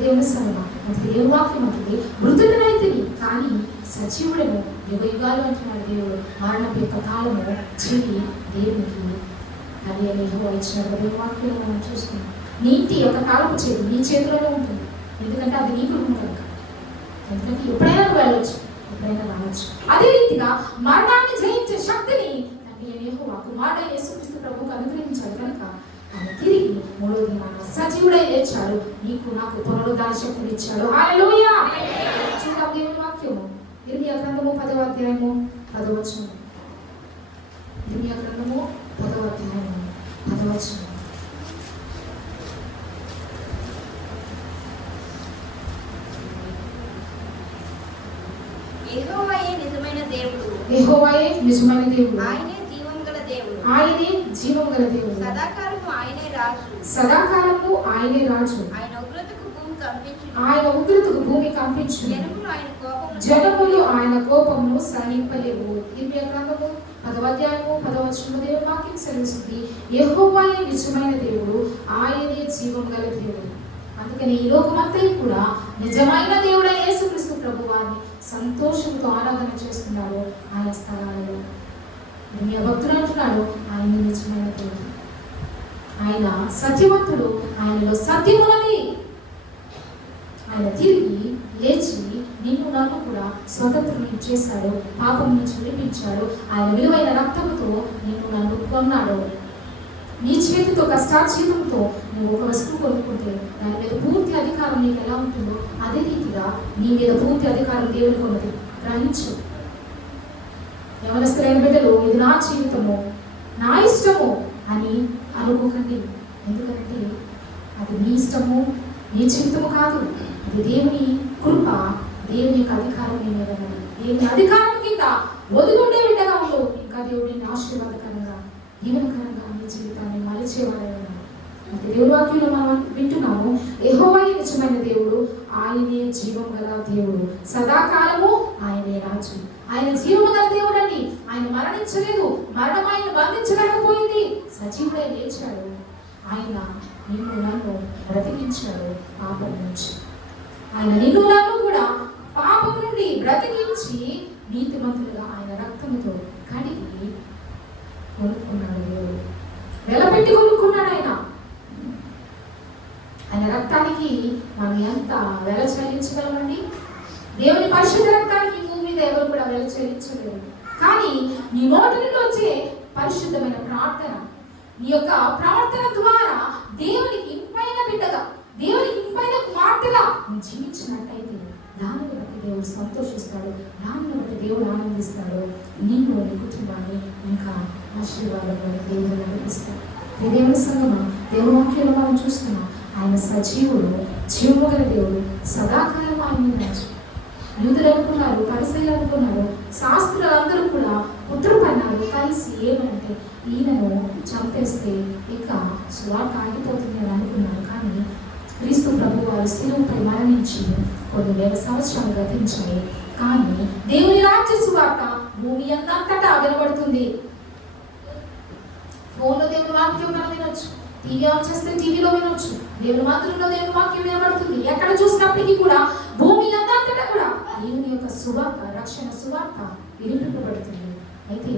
దేవుని సన్నిధి మనకి దేవుని వాక్యం అంటుంది, మృతుడనైతిని కానీ సజీవుడను యుగ యుగాలు అంటున్నాడు దేవుడు. మరణం యొక్క కాలము చెవి దేవునికి అది యెహోవా ఇచ్చిన దేవుని వాక్యం మనం చూస్తున్నాం. నీటి యొక్క కాలపు చెవి నీ చేతిలోనే ఉంటుంది, ఎందుకంటే అది నీ కృప కనుక. ఎందుకంటే ఎప్పుడైనా వెళ్ళొచ్చు, ఎప్పుడైనా రావచ్చు. అదే రీతిగా మరణాన్ని జయించే శక్తిని యెహోవా కుమారుడైన యేసుక్రీస్తు ప్రభువుకు అనుగ్రహించాడు. కనుక ఆయన తిరిగి 3వ దినాన సజీవుడై లేచాడు. నీకు నాకు పునరుద్ధాన శక్తిని ఇచ్చాడు. హల్లెలూయా. చూద్దాం దేవుని వాక్యము ఇర్మియా గ్రంథము 10వ అధ్యాయము 10వ వచనం. ఇర్మియా గ్రంథము 10వ అధ్యాయము 10వ యెహోవాయే నిజమైన దేవుడు, యెహోవాయే నిజమైన దేవుడు, ఆయనే జీవం గల దేవుడు, ఆయనే జీవం గల దేవుడు, సదాకాలము ఆయనే రాజు, సదాకాలము ఆయనే రాజు, ఆయన ఉగ్రతకు భూమి కంపించును, ఆయన ఉగ్రతకు భూమి కంపించును, జనములు ఆయన కోపమును సహింపలేవు. ఇర్మియా గ్రంథము 10వ అధ్యాయము 10వ వచనము దేవుని వాక్యం సెలవిస్తుంది, యెహోవాయే నిజమైన దేవుడు, ఆయనే జీవం గల దేవుడు. అందుకని ఈ లోకమంతా కూడా నిజమైన దేవుడైన యేసుక్రీస్తు ప్రభు వారిని సంతోషంతో ఆరాధన చేస్తున్నారు ఆయన స్థలాలలో. ఇర్మియా భక్తుడు అంటున్నాడు, ఆయన నిజమైన దేవుడు, ఆయన సత్యవంతుడు, ఆయనలో సత్యమున్నది. ఆయన తిరిగి లేచి నిన్ను నన్ను కూడా స్వతంత్రం చేశాడు, పాపం నుంచి విడిపించాడు. ఆయన విలువైన రక్తముతో నిన్ను నన్ను కొన్నాడు. నీ చేతితో కష్టార్జితంతో నువ్వు ఒక వస్తువు కొనుక్కుంటే దాని మీద పూర్తి అధికారం నీకు ఎలా ఉంటుందో అదే రీతిగా నీ మీద పూర్తి అధికారం దేవుడికి ఉన్నది. గ్రహించు. యవనస్తులైన బిడ్డలు, ఇది నా జీవితము, నా ఇష్టము అని అనుకోకండి. ఎందుకంటే అది నీ ఇష్టము, నీ జీవితము కాదు. అది దేవుని కృప, దేవుని యొక్క అధికారం నీ మీద ఉన్నది. దేవుని అధికారం కింద ఒదిగుండే బిడ్డగా ఉండు. ఇంకా దేవుడిని ఆశీర్వాదకరంగా, దీవెనకరంగా నీ జీవితాన్ని మలిచేవాడైనా. అంటే దేవుడి వాక్యంలో మనం వింటున్నాము, యెహోవాయే నిజమైన దేవుడు, ఆయనే జీవం గల దేవుడు, సదాకాలము ఆయనే రాజు. ఆయన జీవము గల దేవుడు అండి. ఆయన మరణించలేదు, మరణం ఆయన బంధించలేకపోయింది. సజీవుడై లేచాడు. ఆయన నిన్ను నన్ను బ్రతికించాడు పాపం నుంచి. ఆయన నిన్ను నన్ను కూడా పాపం నుండి బ్రతికించి నీతిమంతులుగా ఆయన రక్తముతో కడిగి కొనుక్కున్నాడు. దేవుడు వెలపెట్టి కొనుక్కున్నాడు. ఆయన రక్తానికి మనం ఎంత వెల చెల్లించగలమండి? దేవుని పరిశుద్ధ రక్తానికి భూమి మీద ఎవరు కూడా వెల చెల్లించలేరు. కానీ నీ నోటి నుండి వచ్చే పరిశుద్ధమైన ప్రార్థన, నీ యొక్క ప్రవర్తన ద్వారా దేవునికి ఇంపైన బిడ్డగా, దేవునికి ఇంపైన కుమార్తెగా నువ్వు జీవించినట్టయితే దానిని బట్టి దేవుడు సంతోషిస్తాడు, దానిని బట్టి దేవుడు ఆనందిస్తాడు. నిన్ను, నీ కుటుంబాన్ని ఇంకా ఆశీర్వాదంలో దేవుడు నడిపిస్తాడు. దేవుని సంగమా, దేవుని వాక్యంలో మనం చూస్తున్నాం, ఆయన సజీవుడు, జీవము గల దేవుడు, సదాకాలం ఆయన రాజు. యూదులు అనుకున్నారు, పరిసయ్యులు అనుకున్నారు, శాస్త్రులందరూ కూడా కుట్రపన్నారు కలిసి ఏమంటే ఈయనను చంపేస్తే ఇక సువార్త ఆగిపోతుంది అని అనుకున్నారు. కానీ క్రీస్తు ప్రభు వారు శిలువపై మరణించి కొన్ని వేల సంవత్సరాలు గతించాయి. కానీ దేవుని రాజ్య సువార్త భూమి అంతటా వినబడుతుంది. ఫోన్లో దేవుని వాక్యం మనం వినొచ్చు, టీవీ ఆన్ చేస్తే టీవీలో వినొచ్చు, దేవుని మందిరంలో దేవుని వాక్యం వినబడుతుంది. ఎక్కడ చూసినప్పటికీ కూడా భూమి అంతటా కూడా దేవుని యొక్క సువార్త, రక్షణ సువార్త వినిపింపబడుతుంది. అయితే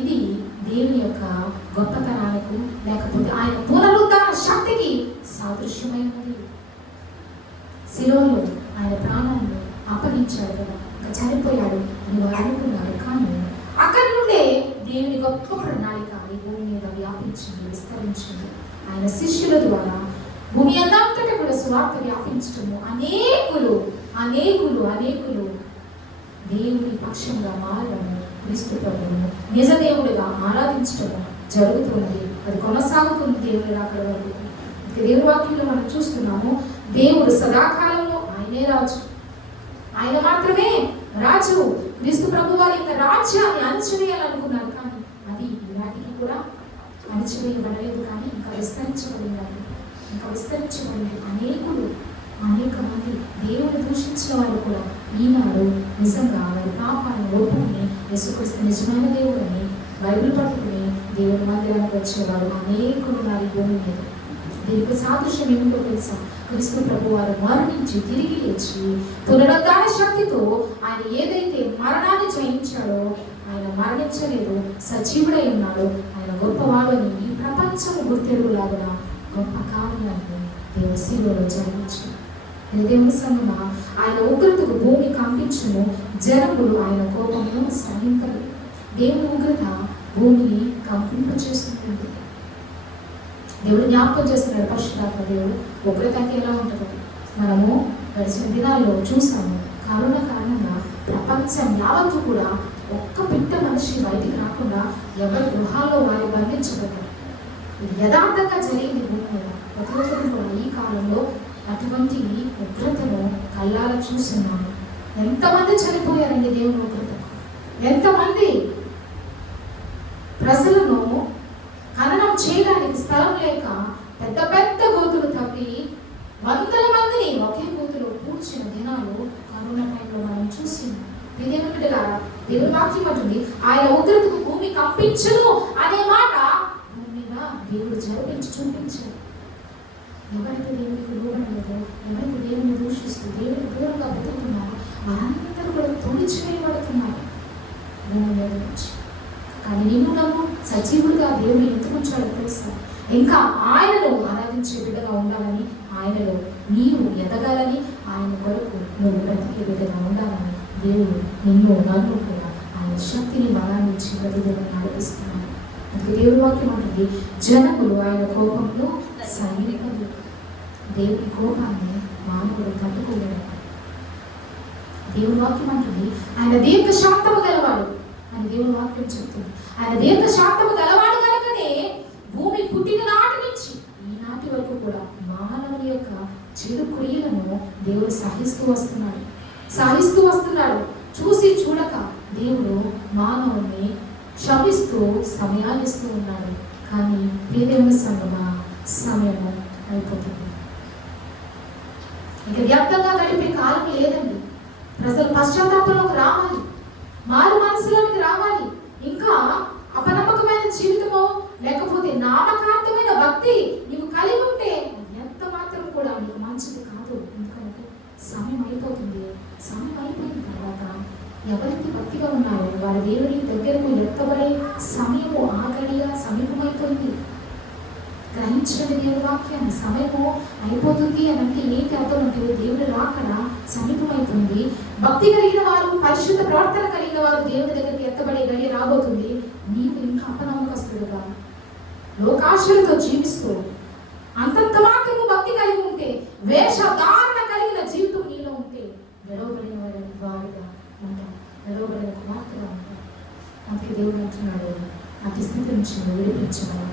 ఇది దేవుని యొక్క గొప్పతనానికి లేకపోతే ఆయన పునరుద్ధరణ శక్తికి సాదృశ్యమైనది. శిలువలో ఆయన ప్రాణాన్ని అప్పగించాడు కదా, ఇంకా చనిపోయాడు అని వారు అనుకున్నారు. కానీ అక్కడి నుండే దేవుని గొప్ప ప్రణాళిక ఈ భూమి మీద వ్యాపించింది, విస్తరించింది. ఆయన శిష్యుల ద్వారా భూమి అంతటా కూడా సువార్త వ్యాపించటము, అనేకులు అనేకులు అనేకులు దేవుని పక్షంగా మారడము, క్రీస్తు ప్రభువును నిజ దేవుడిగా ఆరాధించడము జరుగుతున్నది. అది కొనసాగుతుంది దేవుని రాకడ వరకు. దేవుని వాక్యంలో మనం చూస్తున్నాము, దేవుడు సదాకాలంలో ఆయనే రాజు, ఆయన మాత్రమే రాజు. క్రీస్తు ప్రభు వారి యొక్క రాజ్యాన్ని అణచివేయాలనుకున్నారు, కానీ అది ఈనాటికి కూడా అణచివేయబడలేదు, కానీ ఇంకా విస్తరించబడింది. ఇంకా విస్తరించబడింది. అనేక మంది దేవుని దూషించిన వారు కూడా ఈనాడు నిజంగా వారి పాపాన్ని ఒప్పుకుని యేసుక్రీస్తు నిజమైన దేవుడని బైబిల్ పట్టుకుని దేవుని మందిరానికి వచ్చేవారు అనేకులు ఉన్నారు ఈ భూమి మీద. దీనికి సాదృశ్యం ఏమిటో తెలుసా? క్రీస్తు ప్రభు వారు మరణించి తిరిగి లేచి పునరుద్ధరణ శక్తితో ఆయన ఏదైతే మరణాన్ని జయించాడో, ఆయన మరణించలేదు, సజీవుడై ఉన్నాడు. ఆయన గొప్పవాడని ఈ ప్రపంచము గుర్తెరుగులాగా గొప్ప కార్యాన్ని దేవుని శిలువలో జరిగించాడు. దేవుని సంగమా, ఆయన ఉగ్రతకు భూమి కంపించును, జనములు ఆయన కోపమును సహించలేదు. దేవుని ఉగ్రత భూమిని కంపింపచేస్తుంది. దేవుడు జ్ఞాపకం చేస్తున్నాడు, పరిశుద్ధాత్మ దేవుడు. ఉగ్రత అంటే ఎలా ఉంటుందో మనము గడిచిన దినాల్లో చూసాము. కరోనా కారణంగా ప్రపంచం యావత్తు కూడా ఒక్క పిట్ట మనిషి బయటికి రాకుండా ఎవరి గృహాల్లో వారు బంధించబడ్డారు. ఇది యథార్థంగా జరిగింది భూమి మీద. ప్రతి ఒక్కరు కూడా ఈ కాలంలో అటువంటి ఉగ్రతను కళ్ళారా చూస్తున్నాను. ఎంతమంది చనిపోయారండి దేవుని ఉగ్రత. ఎంతమంది ప్రజలను ఖననం చేయడానికి స్థలం లేక పెద్ద పెద్ద గోతులు తవ్వి వందల మందిని ఒకే గోతులో పూడ్చిన దినాలు కరోనా టైంలో మనం చూస్తున్నాం. దేవునిగా దేవుని వాక్యం అంటుంది, ఆయన ఉగ్రతకు భూమి కంపించను అనే మాట భూమి మీద దేవుడు జరిపించి చూపించాడు. ఎవరైతే దేవునికి లోబడలేదో, ఎవరైతే దేవుని దూషిస్తూ దేవునికి దూరంగా బ్రతుకుతున్నారో వారందరూ కూడా తొలిచివేయబడుతున్నారు భూమి మీద నుంచి. కానీ నిన్ను నమ్ము సజీవుడిగా దేవుడు ఎందుకు ఉంచాడో తెలుసా? ఇంకా ఆయనను ఆరాధించే బిడ్డగా ఉండాలని, ఆయనలో నీవు ఎదగాలని, ఆయన కొరకు నువ్వు బ్రతికే బిడ్డగా ఉండాలని దేవుడు నిన్ను నన్ను కూడా ఆయన శక్తిని బలాన్ని ఇచ్చి బ్రతికి నడిపిస్తున్నాడు. అందుకే దేవుడి వాక్యం అంటుంది, జనములు ఆయన కోపంలో సైనికులు. దేవుడి కోపాన్ని మానవుడు కట్టుకోలేడు. దేవుడి వాక్యం అంటుంది, ఆయన దీర్ఘ శాంతము గలవాడు అని దేవుడి వాక్యం చెప్తుంది. ఆయన దీర్ఘ శాంతము గలవాడు కనుకనే భూమి పుట్టిన నాటి నుంచి ఈనాటి వరకు కూడా మానవుని యొక్క చెడు క్రియలను దేవుడు సహిస్తూ వస్తున్నాడు. చూసి చూడక దేవుడు మానవుని క్షమిస్తూ సమయాలు ఇస్తూ ఉన్నాడు. కానీ ప్రియదేవుని సంగమా, సమయము అయిపోతుంది. ఇక వ్యర్థంగా గడిపే కాలం లేదండి. ప్రజలు పశ్చాత్తాపంలోకి రావాలి, మారు మనసులోనికి రావాలి. ఇంకా అపనమ్మకమైన జీవితమో లేకపోతే నామకార్థమైన భక్తి నీవు కలిగి ఉంటే ఎంత మాత్రం కూడా నీకు మంచిది కాదు. ఎందుకంటే సమయం అయిపోతుంది. సమయం అయిపోయిన తర్వాత ఎవరైతే భక్తిగా ఉన్నారో వారి దేవుని దగ్గరకు ఎత్తబడే సమయము ఆగడిగా సమీపమైపోయింది. గ్రహించండి దేవుని వాక్యాన్ని. సమయము అయిపోతుంది అని అంటే ఏంటి అర్థం అంటే దేవుని రాకడ సమీపమైతుంది. భక్తి కలిగిన వారు, పరిశుద్ధ ప్రవర్తన కలిగిన వారు దేవుని దగ్గరికి ఎత్తబడే గడియ రాబోతుంది. నీవు ఇంకా అపనమ్మకస్తుడుగా లోకాశలతో జీవిస్తూ అంతంత మాత్రము భక్తి కలిగి ఉంటే, వేషధారణ కలిగిన జీవితం నీలో ఉంటే గడవబడిన వారిగా ఉంటాం, గడవబడిన కుమార్తెగా ఉంటాం. అందుకే దేవుడు అంటున్నాడు, అతి స్థితి నుంచి విడిపించగలరు.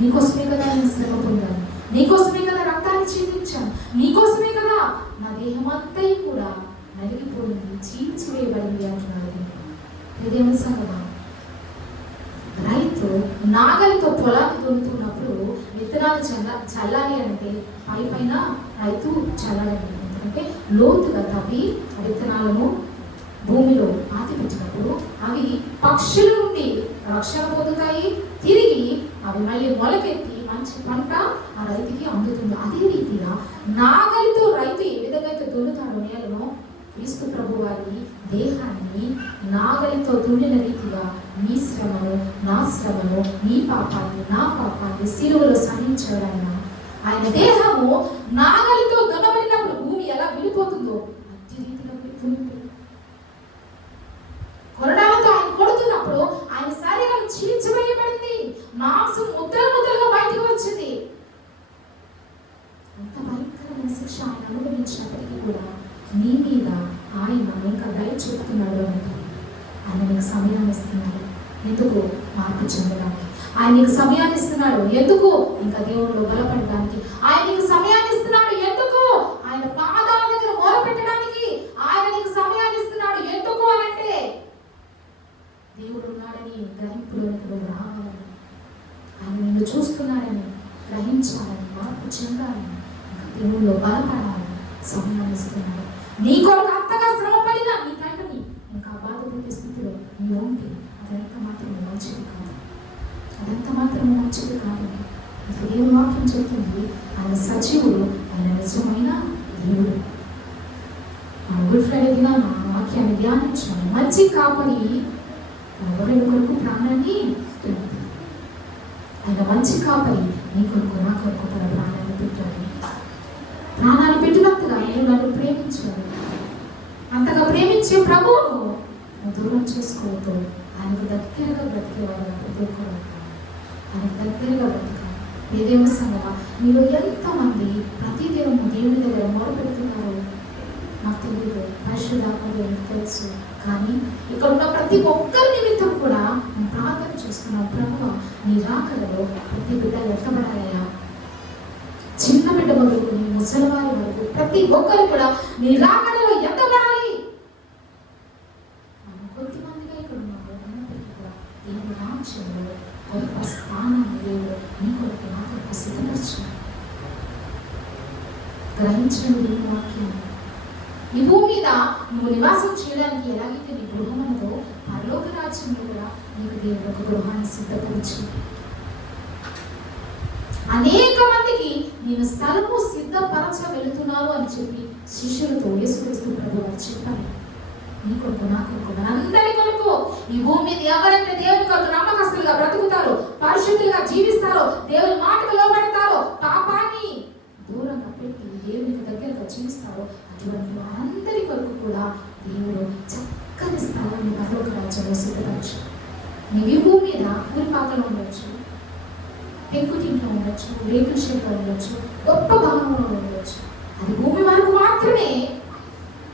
నీకోసమే కదా నేను శ్రమ పొందాను, నీకోసమే కదా రక్తాన్ని చిందించాను, నీకోసమే కదా నా దేహం అంతా కూడా నలిగిపోయింది, చీల్చివేయబడింది అంటున్నాడు. దేవుని సంగమా, రైతు నాగలితో పొలాన్ని దున్నుతున్నప్పుడు విత్తనాలు చల్లాలి అంటే పైన రైతు చల్లాలి. ఎందుకంటే లోతుగా తవ్వి విత్తనాలను భూమిలో పాతి పెట్టినప్పుడు అవి పక్షుల నుండి రక్షణ పొందుతాయి. తిరిగి అవి మళ్ళీ మొలకెత్తి మంచి పంట ఆ రైతుకి అందుతుంది. అదే రీతిగా నాగలితో రైతు ఏ విధంగా అయితే దున్నుతాడో నేలను, క్రీస్తు ప్రభు వారి దేహాన్ని నాగలితో దున్నిన రీతిగా నీ శ్రమను, నా శ్రమను, నీ పాపాన్ని, నా పాపాన్ని సిలువలో సహించాడు ఆయన. ఆయన దేహము నాగలితో దున్నబడినప్పుడు భూమి ఎలా విడిపోతుందో అతి రీతిగా విడిపోయింది. కొరడాలతో ఆయన కొడుతున్నప్పుడు ఆయన శరీరం చీల్చివేయబడింది, మాంసం ముద్దలుగా బయటకు వచ్చింది. అంత భయంకరమైన శిక్ష ఆయన అనుభవించినప్పటికీ కూడా నీ మీద ఆయన ఇంకా దయ చూపుతున్నాడు అంటే ఆయన నీకు సమయాన్ని ఇస్తున్నాడు. ఎందుకు? మార్పు చెందడానికి. ఆయన నీకు సమయాన్ని ఇస్తున్నాడు. ఎందుకు? ఇంకా దేవుడిలో బలపడడానికి. ఆయన నీకు సమయాన్ని ఇస్తున్నాడు. ఎందుకు? ఆయన పాదాల దగ్గర మొరపెట్టడానికి ఆయన నీకు సమయాన్ని ఇస్తున్నాడు. ఎందుకు అనంటే దేవుడు ఉన్నాడని గ్రహింపులోనికి రావాలని, ఆయన నిన్ను చూస్తున్నాడని గ్రహించాలని, మార్పు చెందాలని, ఇంకా దేవుడిలో బలపడాలని సమయాన్ని ఇస్తున్నాడు. నీ కొరకు అంతగా శ్రమపడినా నీ తండ్రిని ఇంకా బాధపడే స్థితిలో నీ ఉంటే అదంతా మాత్రమే మంచిది కాదు. అదంతా మాత్రమే మంచిది కాదు. ఇప్పుడు దేవుని వాక్యం చెప్తుంది, ఆయన సజీవుడు, ఆయన నిజమైన దేవుడు. గుడ్ ఫ్రైడే దినాన వాక్యాన్ని ధ్యానించాను. మంచి కాపరి ఎవరి కొరకు ప్రాణాన్ని పెడతాడు. ఆయన మంచి కాపరి నీ కొరకు, నా కొరకు తన ప్రాణాన్ని పెట్టాడు. ప్రాణాన్ని పెట్టినంతగా నేను నన్ను ప్రేమించాడు. అంతగా ప్రేమించే ప్రభువును దూరం చేసుకోవద్దు. ఆయనకు దగ్గరగా బ్రతికేవాడు ప్రతి ఒక్కరు. ఆయనకు దగ్గరగా బ్రతకాలి. ఏ దేవుని సంగమా, మీరు ఎంతమంది ప్రతి దేవుని దగ్గర మొదలుపెడుతున్నారు నాకు తెలియదు, పరిశుద్ధాత్మ తెలుసు. కానీ ఇక్కడ ఉన్న ప్రతి ఒక్కరి నిమిత్తం కూడా ప్రార్థన చేస్తున్నాను. చేస్తున్నాం. ప్రభువా, నీ రాకడలో ప్రతి బిడ్డ ఎత్తబడాలయ్యా. చిన్న బిడ్డ మొదలుకొని ముసలివారి వరకు ప్రతి ఒక్కరు కూడా నీ రాకడలో ఎత్తబడాలి. మనం కొద్దిమందిగా ఇక్కడ ఉన్నాము, ఉన్నప్పటికీ కూడా దేవుని రాజ్యంలో గొప్ప స్థానాన్ని దేవుడు నీ కొరకు నా కొరకు సిద్ధపరిచాడు. గ్రహించండి దేవుని వాక్యం. ఈ భూమి మీద నువ్వు నివాసం చేయడానికి ఎలాగైతే నీ గృహం ఉన్నదో, పరలోక రాజ్యంలో కూడా నీకు దేవుడు ఒక గృహాన్ని సిద్ధపరిచి అనేక మందికి నేను స్థలము సిద్ధపరచ వెళుతున్నాను అని చెప్పి శిష్యులతో యేసుక్రీస్తు ప్రభువు వారు చెప్పారు. నీ కొరకు, నా కొరకు, మనందరి కొరకు ఈ భూమి మీద ఎవరైతే దేవుని కొరకు నమ్మకస్తులుగా బ్రతుకుతారో, పరిశుద్ధులుగా జీవిస్తారో, దేవుని మాటకు లోబడతారో, పాపాన్ని దూరంగా పెట్టి దేవునికి దగ్గరగా జీవిస్తారో, అటువంటి వారందరి కొరకు కూడా దేవుడు చక్కని స్థలాన్ని పరలోక రాజ్యంలో సిద్ధపరచు. నీవు భూమి మీద ఊరిపాకలో ఉండొచ్చు, పెంకుటింట్లో ఉండొచ్చు, రేకుల షెడ్లో ఉండొచ్చు, గొప్ప భవనంలో ఉండొచ్చు. అది భూమి వరకు మాత్రమే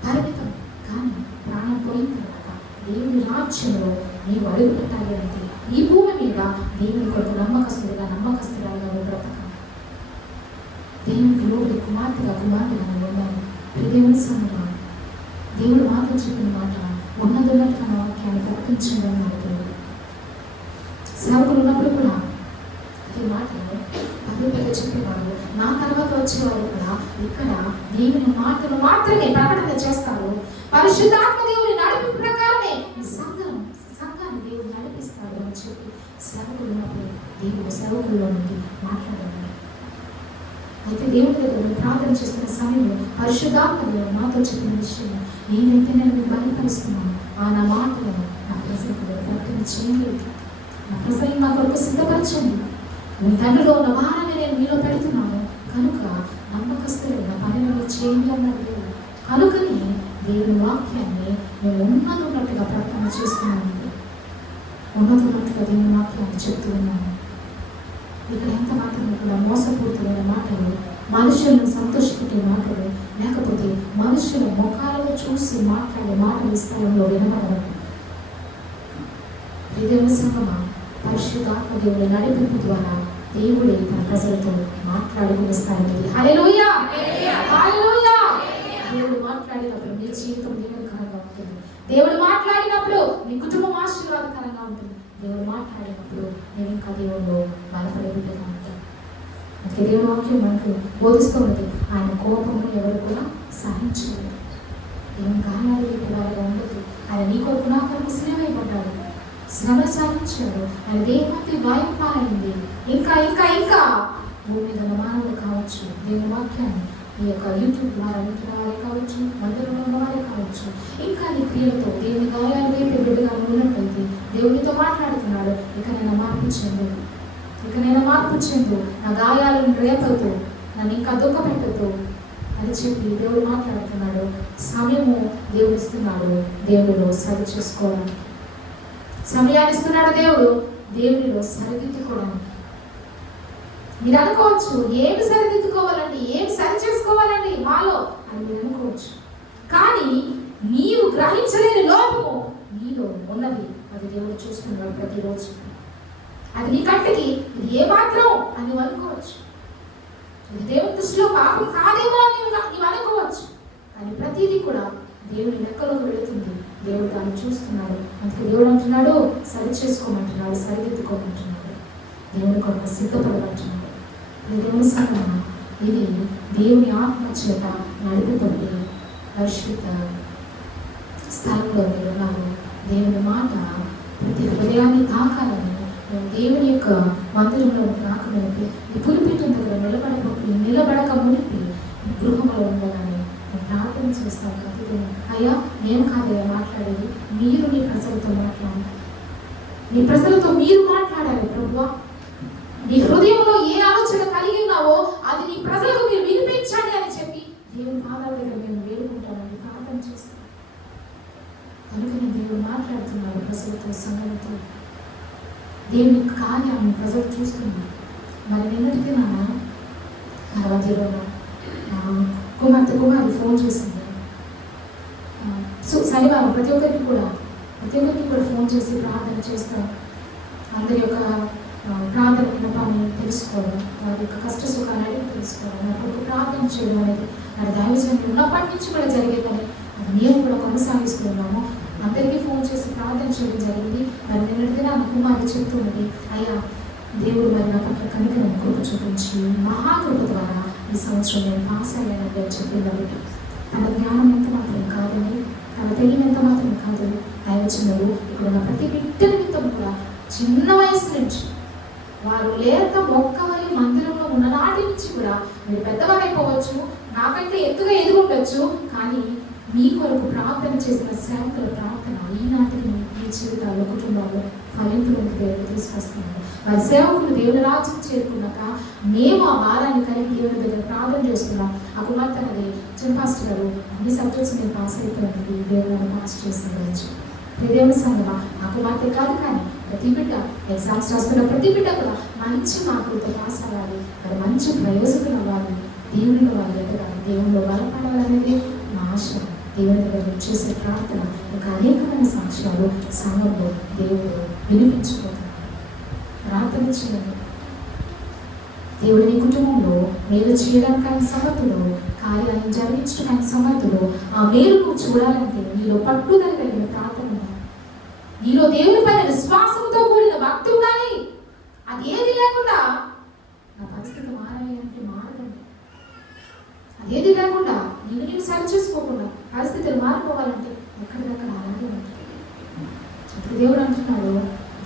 పరిమితం. కానీ ప్రాణం పోయిన తర్వాత దేవుని రాజ్యంలో నీవు అడుగు పెట్టాలి అంటే ఈ భూమి మీద దేవుని కొరకు నమ్మకస్తులుగా బ్రతకాలి. దేవునికి లోబడి కుమార్తెగా నేను ఉన్నాను. దేవుని సంగమా, దేవుడు మాతో చెప్పిన మాట ఉన్నదన్నట్టుగా నా వాక్యాన్ని ప్రకటించండి అన్నాడు దేవుడు. సేవకులు ఉన్నప్పుడు కూడా ఈ మాటలు పదే చెప్పేవారు. నా తర్వాత వచ్చేవారు కూడా ఇక్కడ దేవుని మాటలు మాత్రమే ప్రకటన చేస్తారు. పరిశుద్ధాత్మ దేవుని నడిపి ప్రకారమే ఈ సంఘాన్ని దేవుడు నడిపిస్తాడు అని చెప్పి సేవకులు ఉన్నప్పుడు దేవుడు సేవకుల్లో నుండి మాట్లాడారు. అయితే దేవుడి దగ్గర ప్రార్థన చేస్తున్న సమయంలో పరిశుద్ధాత్మ దేవుడు నాతో చెప్పిన విషయం, ఏదైతే నేను మీకు బలపరుస్తున్నాను ఆ నా మాటలను నా ప్రజలకు ప్రకటన చేయలేదు. నా ప్రజలు నా కొరకు సిద్ధపరచండి. మీ తండ్రిలో ఉన్న భారాన్ని నేను మీలో పెడుతున్నాను కనుక నమ్మకస్తులు నా పనిలో చేయండి అన్నాడు దేవుడు. కనుకని దేవుని వాక్యాన్ని నేను ఉన్నట్టుగా ప్రకటన చేస్తున్నాను. ఉన్నట్టుగా దేవుని వాక్యాన్ని చెప్తూ ఉన్నాను. ఇక్కడ ఎంత మాత్రం కూడా మోసపూరితమైన మాటలు, మనుషులను సంతోషపెట్టే మాటలు, లేకపోతే మనుషుల ముఖాలను చూసి మాట్లాడే మాటలు ఈ స్థలంలో వినబడదు. దేవుని సంగమా, పరిశుద్ధాత్మ దేవుడి నడిపింపు ద్వారా దేవుడే తన ప్రజలతో మాట్లాడుకునే స్థలం ఇది. హల్లెలూయా, హల్లెలూయా. దేవుడు మాట్లాడినప్పుడు నీ జీవితం దీవెనకరంగా ఉంటుంది. దేవుడు మాట్లాడినప్పుడు నీ కుటుంబం ఆశీర్వాదకరంగా ఉంటుంది. దేవుడు మాట్లాడినప్పుడు నేను ఇంకా దేవుడు బలపడే బిడ్డగా ఉంటాను. అందుకే దేవుడు వాక్యం మనకు బోధిస్తూ ఉంది. ఆయన కోపము ఎవరు కూడా సహించలేదు. దేవుని గాయాలు ఎక్కువగా ఉండదు. ఆయన నీ కొరకు నా కొరకు శ్రమైపడ్డాడు, శ్రమ సహించాడు. ఆయన దేహమంతా గాయం పాలైంది. ఇంకా ఇంకా ఇంకా భూమి మీద మానవులు కావచ్చు, దేవుని వాక్యాన్ని ఈ యొక్క యూట్యూబ్ ద్వారా వింటున్న వారే కావచ్చు, మందిరంలో ఉన్న వారే కావచ్చు, ఇంకా నీ క్రియలతో దేవుని గాయాలు రేపే బిడ్డగా ఉన్నట్లయితే దేవునితో మాట్లాడుతున్నాడు. ఇక నేను మార్పు చెందు, నా గాయాలను రేపొద్దు, నన్ను ఇంకా దుఃఖ పెట్టద్దు అని చెప్పి దేవుడు మాట్లాడుతున్నాడు. సమయము దేవుడు ఇస్తున్నాడు దేవుడిలో సరి చేసుకోవడానికి. సమయాన్ని ఇస్తున్నాడు దేవుడు దేవుడిలో సరిదిద్దుకోవడానికి. మీరు అనుకోవచ్చు, ఏమి సరిదిద్దుకోవాలండి, ఏమి సరి చేసుకోవాలండి మాలో అని మీరు అనుకోవచ్చు. కానీ నీవు గ్రహించలేని లోపము నీలో ఉన్నది. అది దేవుడు చూస్తున్నాడు ప్రతిరోజు. అది నీ కంటికి ఇది ఏమాత్రం అని నువ్వు అనుకోవచ్చు. ఇది దేవుని దృష్టిలో పాపం కాదేమో అని నీవు అనుకోవచ్చు. కానీ ప్రతిదీ కూడా దేవుని లెక్కలోకి వెళుతుంది. దేవుడు దాన్ని చూస్తున్నాడు. అందుకే దేవుడు అంటున్నాడు, సరి చేసుకోమంటున్నాడు, సరిదిద్దుకోమంటున్నాడు, దేవుని కొరకు సిద్ధపడమంటున్నాడు. దేవుని సంగమా, ఇది దేవుని ఆత్మ చేత నడుపుతుంది పరిశుద్ధ స్థలంలో మీరు ఉన్నారు. దేవుని మాట ప్రతి హృదయాన్ని తాకాలని దేవుని యొక్క మందిరంలో నాకు నిలిపి ఈ పులిపీఠం దగ్గర నిలబడక మునిపి గృహంలో ఉండగానే నేను ప్రార్థన చేస్తాను. ప్రతిదీ అయ్యా నేను కాదయ్యా మాట్లాడేది, మీరు నీ ప్రజలతో మాట్లాడాలి. నీ ప్రజలతో మీరు మాట్లాడాలి ప్రభువా. నీ హృదయంలో ఏ ఆలోచన కలిగి ఉన్నావో అది నీ ప్రజలకు మీరు వినిపించండి అని చెప్పి దేవుని పాదాల దగ్గర నేను వేడుకుంటానని ప్రార్థన చేస్తాను. కనుక దేవుడు మాట్లాడుతున్నాడు ప్రజలతో, సంఘంతో. దేవుని కార్యాన్ని ప్రజలు చూస్తున్నారు. మరి నిన్నటికి నా మధ్యలో కుమారి ఫోన్ చేసింది. శనివారం ప్రతి ఒక్కరికి కూడా ఫోన్ చేసి ప్రార్థన చేస్తాం. అందరి యొక్క ప్రార్థన విన్నపాన్ని తెలుసుకోవడం, వారి యొక్క కష్ట సుఖాలని తెలుసుకోవడం, వారి యొక్క ప్రార్థన చేయడం అనేది మరి దైవజనులు ఉన్నప్పటి నుంచి కూడా జరిగేదని అది మేము కూడా కొనసాగిస్తున్నాము. అందరికీ ఫోన్ చేసి ప్రార్థన చేయడం జరిగింది. మరి నిన్నటిదిన ఆమె కుమారి చెప్తున్నది, అయ్యా దేవుడు మరి నా పట్ల కనికరం కృప చూపించి మహాకృప ద్వారా ఈ సంవత్సరం నేను పాస్ అయ్యానని అని చెప్పిందని, తన జ్ఞానం ఎంత మాత్రం కాదని, తన తెలివి ఎంత మాత్రం కాదని దైవజనులు ఇక్కడ ఉన్న ప్రతి బిడ్డ నిమిత్తం కూడా చిన్న వయసు నుంచి వారు లేక మొక్కవలి మందిరంలో ఉన్ననాటి నుంచి కూడా మీరు పెద్దవారైపోవచ్చు, నాకంటే ఎత్తుగా ఎదుగుండొచ్చు, కానీ మీ కొరకు ప్రార్థన చేసిన సేవకుల ప్రార్థన ఈనాటికి మీ జీవితాల్లో కుటుంబాల్లో ఫలింపులను దేవుడు తీసుకొస్తున్నాడు. వారి సేవకులు దేవుని రాజ్యం చేరుకున్నాక మేము ఆ భారాన్ని కలిగి దేవుని దగ్గర ప్రార్థన చేస్తున్నాం. ఆ కుమార్తె అనేది చిన్న పాస్టర్ గారు అన్ని సబ్జెక్ట్స్ నేను పాస్ అయిపోయింది, దేవుని పాస్ చేసిన రోజు దేవుని సంగమా ఆ కుమార్తె కాదు, కానీ ప్రతి బిడ్డ ఎగ్జామ్స్ రాస్తున్న ప్రతి బిడ్డ కూడా మంచి మార్కులతో పాస్ అవ్వాలి, మరి మంచి ప్రయోజకులు అవ్వాలి, దేవునిలో వాళ్ళు ఎదగాలి, దేవునిలో బలపడాలనేది మా ఆశ. దేవుని దగ్గర చేసే ప్రార్థన ఒక అనేకమైన సాక్ష్యాలు సంఘంలో దేవుడు వినిపించుకుంటున్నాడు. ప్రార్థన చేయండి. దేవుడి నీ కుటుంబంలో మేలు చేయడానికి ఆయన సమర్థుడు, కార్యాలను జరిగించడానికి ఆయన సమర్థుడు. ఆ మేలు నువ్వు చూడాలంటే నీలో పట్టుదల కలిగిన ప్రార్థన ఉండాలి, నీలో దేవుని పైన విశ్వాసంతో కూడిన భక్తి ఉండాలి. అది ఏది లేకుండా నా పరిస్థితి మారాలి అంటే మారదండి. అదేది లేకుండా నేను సరి చేసుకోకుండా పరిస్థితులు మారిపోవాలంటే ఎక్కడిదక్కడ అలాగే ఉంటుంది. ఇప్పుడు దేవుడు అంటున్నాడు,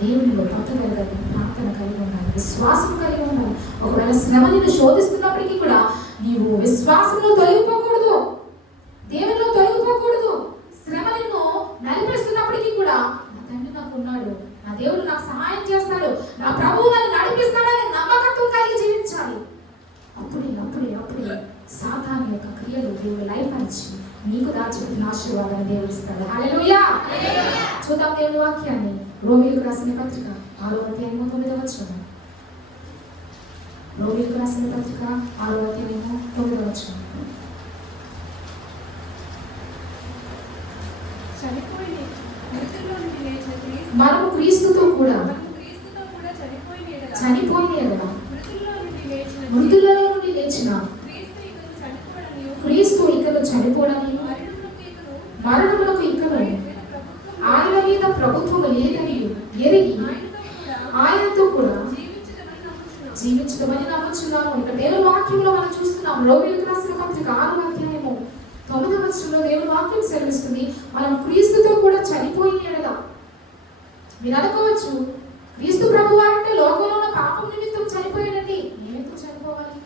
దేవునిలో పట్టుదల కలిగి ప్రార్థన కలిగి ఉండాలి, విశ్వాసం కలిగి ఉండాలి. ఒకవేళ శ్రమ నిన్ను శోధిస్తున్నప్పటికీ కూడా నీవు విశ్వాసంలో తొలగిపోకూడదు, దేవునిలో తొలగిపోకూడదు. శ్రమ నిన్ను నలిపిస్తున్నప్పటికీ కూడా నా తండ్రి నాకు ఉన్నాడు, నా దేవుడు నాకు సహాయం చేస్తాడు, నా ప్రభువు నన్ను నడిపిస్తాడని నమ్మకత్వం కలిగి జీవించాలి. అప్పుడే సాతాను యొక్క క్రియలు దేవుడు లయపరిచి నీకు దాచిపెట్టిన ఆశీర్వాదాన్ని దేవుడు ఇస్తాడు. హల్లెలూయా. చూద్దాం దేవుని వాక్యాన్ని. రోమీయులకు రాసిన పత్రిక 6వ అధ్యాయము 9వ వచనం. రోమీయులకు రాసిన పత్రిక 6వ అధ్యాయము 9వ వచనం. మనము క్రీస్తుతో కూడా చనిపోయిన ఎడల మృతులలో నుండి లేచిన క్రీస్తు ఇకను చనిపోవడని మరణములకు ఇకను ఆయన మీద ప్రభుత్వం లేదని ఎరిగి ఆయనతో కూడా జీవించడమని నమ్ముచున్నాము. ఇక్కడ దేవుని వాక్యంలో మనం చూస్తున్నాం. రోమీయులకు రాసిన పత్రిక 6వ అధ్యాయము 9వ వచనంలో దేవుని వాక్యం సెలవిస్తుంది, మనం క్రీస్తుతో కూడా చనిపోయిన ఎడల. మీరు అనుకోవచ్చు, క్రీస్తు ప్రభు వారంటే లోకంలో ఉన్న పాపం నిమిత్తం చనిపోయాడండి, నేనెందుకు చనిపోవాలి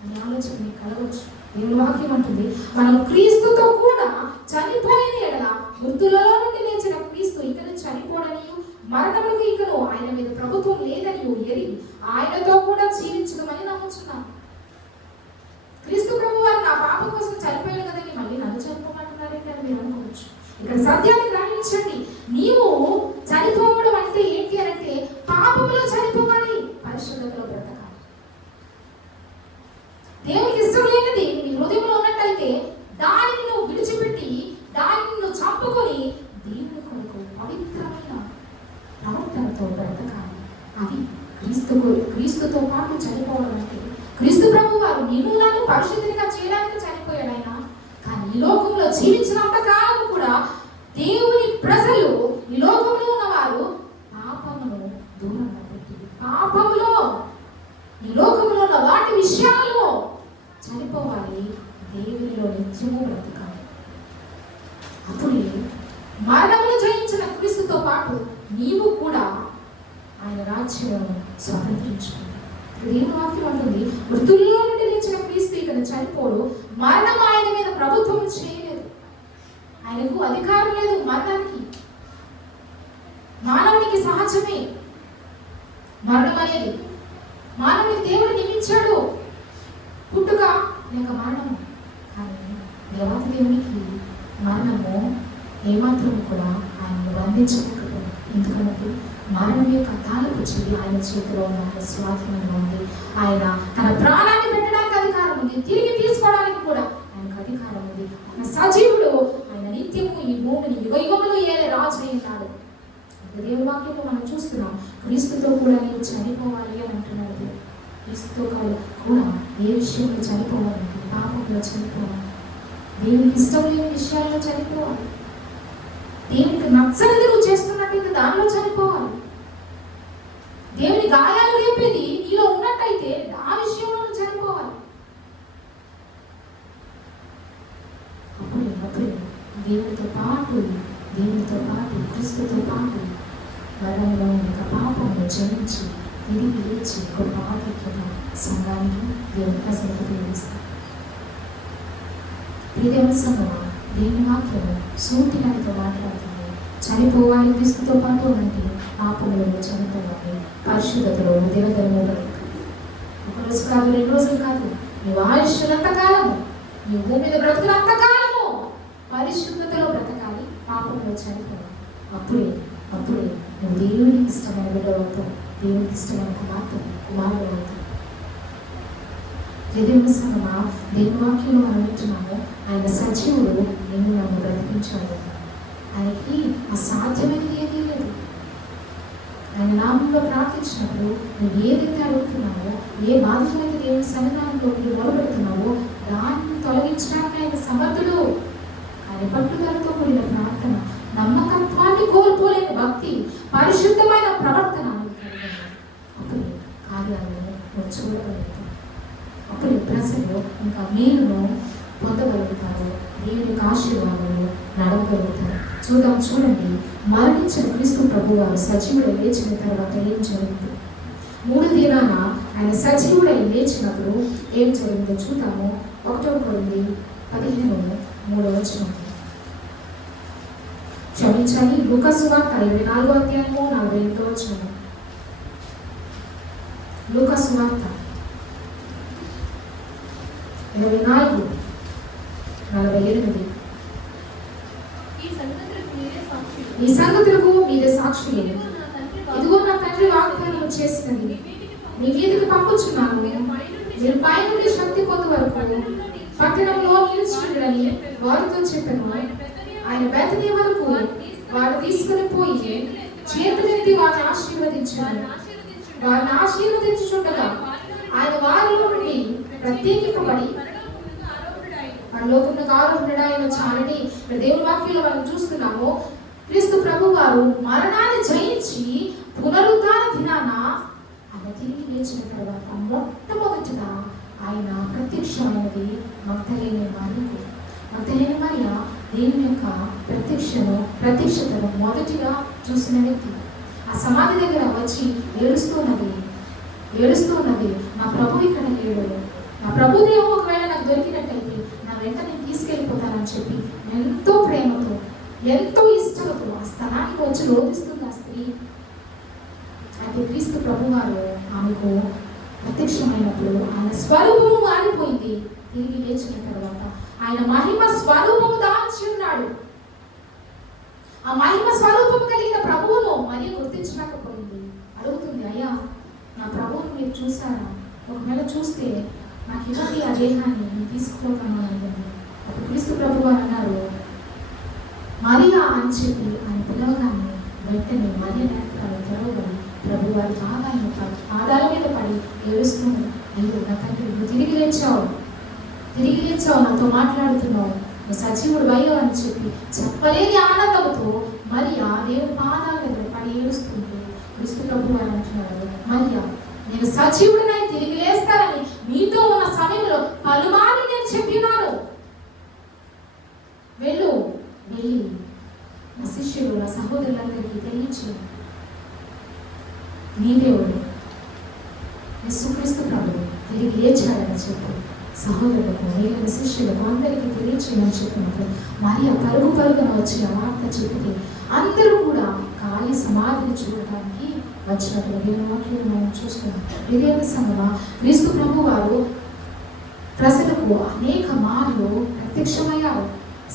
అని ఆలోచన మీకు కలవచ్చు. దేవుని వాక్యం అంటుంది, మనం క్రీస్తుతో కూడా చనిపోయిన ఎడల మృతులలో నుండి లేచిన క్రీస్తు ఇకను చనిపోడని మరణములకు ఇకను ఆయన మీద ప్రభుత్వం లేదని ఎరిగి ఆయనతో కూడా జీవించడమని నమ్ముచున్నాను. క్రీస్తు ప్రభు వారు నా పాపం కోసం చనిపోయాడు కదండి, మళ్ళీ నన్ను చనిపోమంటున్నారేంటి అని మీరు అనుకోవచ్చు. ఇక్కడ సత్యాన్ని గ్రహించండి. నీవు చనిపోవడం అంటే ఏంటి అంటే పాపములో చనిపోవాలి, పరిశుద్ధతలో బ్రతకాలి. దేవునికి ఇష్టం లేనిది నీ హృదయంలో ఉన్నట్టయితే దానిని నువ్వు విడిచిపెట్టి దానిని నువ్వు చంపుకొని దేవుని కొరకు పవిత్రమైన ప్రవర్తనతో బ్రతకాలి. అది క్రీస్తుతో పాటు చనిపోవడం అంటే. క్రీస్తు ప్రభు వారు నిన్ను నన్ను పరిశుద్ధిగా చేయడానికి చనిపోయాడు ఆయన. కానీ ఈ లోకంలో జీవించినంత కాలం కూడా దేవుని ప్రజలు, ఈ లోకంలో ఉన్నవారు పాపమును దూరంగా పెట్టి పాపములో ఈ లోకంలో ఉన్న వాటి విషయాలలో చనిపోవాలి, దేవునిలో నిత్యము బ్రతకాలి. అప్పుడే మరణమును జయించిన క్రీస్తుతో పాటు నీవు కూడా ఆయన రాజ్యం స్వతంత్రించుకుంటావు. దేవుని వాక్యం అంటుంది, మృతుల్లో నుండి లేచిన క్రీస్తు ఇక్కడ చనిపోడు, మరణం ఆయన మీద ప్రభుత్వం చేయలేదు, ఆయనకు అధికారం లేదు మరణానికి. మానవునికి సహజమే మరణం అనేది, మానవుని దేవుడు నియమించాడు, పుట్టుక లేక మరణము. కానీ దేవాతి దేవునికి మరణము ఏమాత్రం కూడా ఆయనను బంధించకపోతుంది. ఎందుకంటే మరణం యొక్క తాలూకు చెవి ఆయన చేతిలో ఉన్న, ఆయన స్వాధీనంలో ఉంది. ఆయన తన ప్రాణాన్ని పెట్టడానికి అధికారం ఉంది, తిరిగి తీసుకోవడానికి కూడా ఆయనకు అధికారం ఉంది. ఆయన సజీవుడు, ఆయన నిత్యము ఈ భూమిని యుగ యుగములు ఏలే రాజు అయి ఉన్నాడు. దేవుని వాక్యంలో మనం చూస్తున్నాం, క్రీస్తుతో కూడా నీవు చనిపోవాలి అని అంటున్నాడు దేవుడు. క్రీస్తుతో కూడా ఏ విషయంలో చనిపోవాలంటే పాపంలో చనిపోవాలి, దేవునికి ఇష్టం లేని విషయాల్లో చనిపోవాలి, దేవునికి నచ్చనిది నువ్వు చేస్తున్నట్టు దానిలో చనిపోవాలి. దేవుని గాయాలు రేపేది నీలో ఉన్నట్టయితే ఆ విషయంలో నువ్వు చనిపోవాలి. అప్పుడే దేవునితో పాటు క్రీస్తుతో పాటు మరణంలో ఒక పాపంలో జయించి తిరిగి లేచి గొప్ప ఆధిక్యత సంఘానికి దేవుని ప్రజలకు ఉపయోగిస్తారు. దేవుని సంఘమా, దేవుని వాక్యము సూటిగానితో మాట్లాడుతుంది. చనిపోవాలి క్రీస్తుతో పాటు అంటే పాపంలో చనిపోవాలి, పరిశుద్ధతలో దినదినము బ్రతకాలి. ఒకరోజు కాదు, 2 రోజులు కాదు, నీ ఆయుష్నంత కాలము, నీ భూమి మీద బ్రతుకున్నంత కాలము పరిశుద్ధతలో బ్రతకాలి, పాపంలో చనిపోవాలి. అప్పుడే నువ్వు దేవునికి ఇష్టమైన బిడ్డవుతావు, దేవునికి ఇష్టమైన కుమారుడు అవుతావు. దేవుని సంగమా, దేవుని వాక్యంలో మనం వింటున్నాము, ఆయన సజీవుడు నిన్ను నన్ను బ్రతికించాడు. ఆయనకి అసాధ్యమైనది ఏదీ లేదు. ఆయన నామంలో ప్రార్థించినప్పుడు నువ్వు ఏదైతే అడుగుతున్నావో, ఏ బాధ్యత దేవుని సన్నిధానంలో నువ్వు మొదలుపెడుతున్నావో దాన్ని తొలగించడానికి ఆయన సమర్థుడు. ఆయన పట్టుదలతో కూడిన ప్రార్థన, నమ్మకత్వాన్ని కోల్పోలేని భక్తి, పరిశుద్ధమైన ప్రవర్తన అప్పుడే కార్యాలను నువ్వు చూడగలుగుతావు. అప్పుడే ప్రజలు ఇంకా మేలును పొందగలుగుతారు, దేవుని ఆశీర్వాదాలు నడవగలుగుతారు. చూడండి, మరణించిన క్రీస్తు ప్రభు వారు సజీవుడై లేచిన తర్వాత ఏం జరిగింది? 3 దినాన ఆయన సజీవుడై లేచినప్పుడు ఏం జరిగిందో చూద్దాము. 1 Corinthians 15:3 క్షమించాలి, లూకా సువార్త 24:48. లూకా సువార్త 24:48. ఈ సంగతులకు మీరే సాక్షులు. ఇదిగో నా తండ్రి వాగ్దానం చేసినది మీ మీదకి పంపుచున్నాను. మీరు పైనుండి శక్తి పొందు వరకు పట్టణంలో నిలిచినని వారితో చెప్పాను. ఆయన బెతనీ వరకు వారు తీసుకుని పోయి చేతులెత్తి వారిని ఆశీర్వదించారు. వారిని ఆశీర్వదించుచుండగా ఆయన వారిలో నుండి ప్రత్యేకింపబడి పరలోకమునకు ఆరోహణుడైన చాలని దేవుని వాక్యంలో మనం చూస్తున్నాము. క్రీస్తు ప్రభు వారు మరణాన్ని జయించి పునరుద్ధాన దినాన ఆయన తిరిగి లేచిన తర్వాత మొట్టమొదటిగా ఆయన ప్రత్యక్షమైనది మగ్దలేని మరియకు. మగ్దలేని మరియ దేవుని యొక్క ప్రత్యక్షతను మొదటిగా చూసిన వ్యక్తి. ఆ సమాధి దగ్గర వచ్చి ఏడుస్తున్నది, నా ప్రభు ఇక్కడ లేడు, నా ప్రభు దేహం ఒకవేళ నాకు దొరికినట్టయితే నా వెంట నేను తీసుకెళ్ళిపోతానని చెప్పి ఎంతో ప్రేమతో, ఎంతో ఇష్టంతో ఆ స్థలానికి వచ్చి రోధిస్తుంది ఆ స్త్రీ. అయితే క్రీస్తు ప్రభు వారు ఆమెకు ప్రత్యక్షమైనప్పుడు ఆయన స్వరూపము మారిపోయింది. తిరిగి లేచిన తర్వాత ఆయన మహిమ స్వరూపము దాల్చి ఉన్నాడు. ఆ మహిమ స్వరూపం కలిగిన ప్రభువును మరి గుర్తించలేకపోయింది. అడుగుతుంది, అయ్యా నా ప్రభువును మీరు చూసారా? ఒకవేళ చూస్తే నాకు ఇవ్వండి ఆ దేహాన్ని, నేను తీసుకుపోతాను అనుకుంది. అప్పుడు క్రీస్తు ప్రభు వారు అన్నారు మరియా అని చెప్పి ఆయన పిలవగానే వెంటనే మరియ నేత్రాలు తెరవబడి ప్రభు వారి పాదాల మీద పడి ఏడుస్తుంది. అయ్యో నా తండ్రి, నువ్వు తిరిగి లేచావు, నాతో మాట్లాడుతున్నావు, నువ్వు సజీవుడు అయ్యో అని చెప్పి చెప్పలేని ఆనందంతో మరియా దేవుని పాదాల దగ్గర పడి ఏడుస్తుంటే క్రీస్తు ప్రభు వారు అంటున్నాడు, మరియా నేను సజీవుడినై తిరిగి లేస్తానని మీతో ఉన్న సమయంలో పలుమార్లు నేను చెప్పినాను. వెళ్ళి నా శిష్యులు, నా సహోదరులందరికీ తెలియచు, నీ దేవుడు యేసుక్రీస్తు ప్రభువు తిరిగి లేచాడని చెప్పి సహోదరులకు, మిగిలిన శిష్యులకు అందరికీ తెలియచేయమని చెప్పినప్పుడు మరియా పరుగున వచ్చి ఆ వార్త చెప్పితే అందరూ కూడా ఖాళీ సమాధిని చూడటానికి వచ్చినప్పుడు దేవుని వాక్యం మనం చూస్తున్నాం. దేవుని సంగమా, క్రీస్తు ప్రభు వారు ప్రజలకు అనేక మార్లు ప్రత్యక్షమయ్యారు.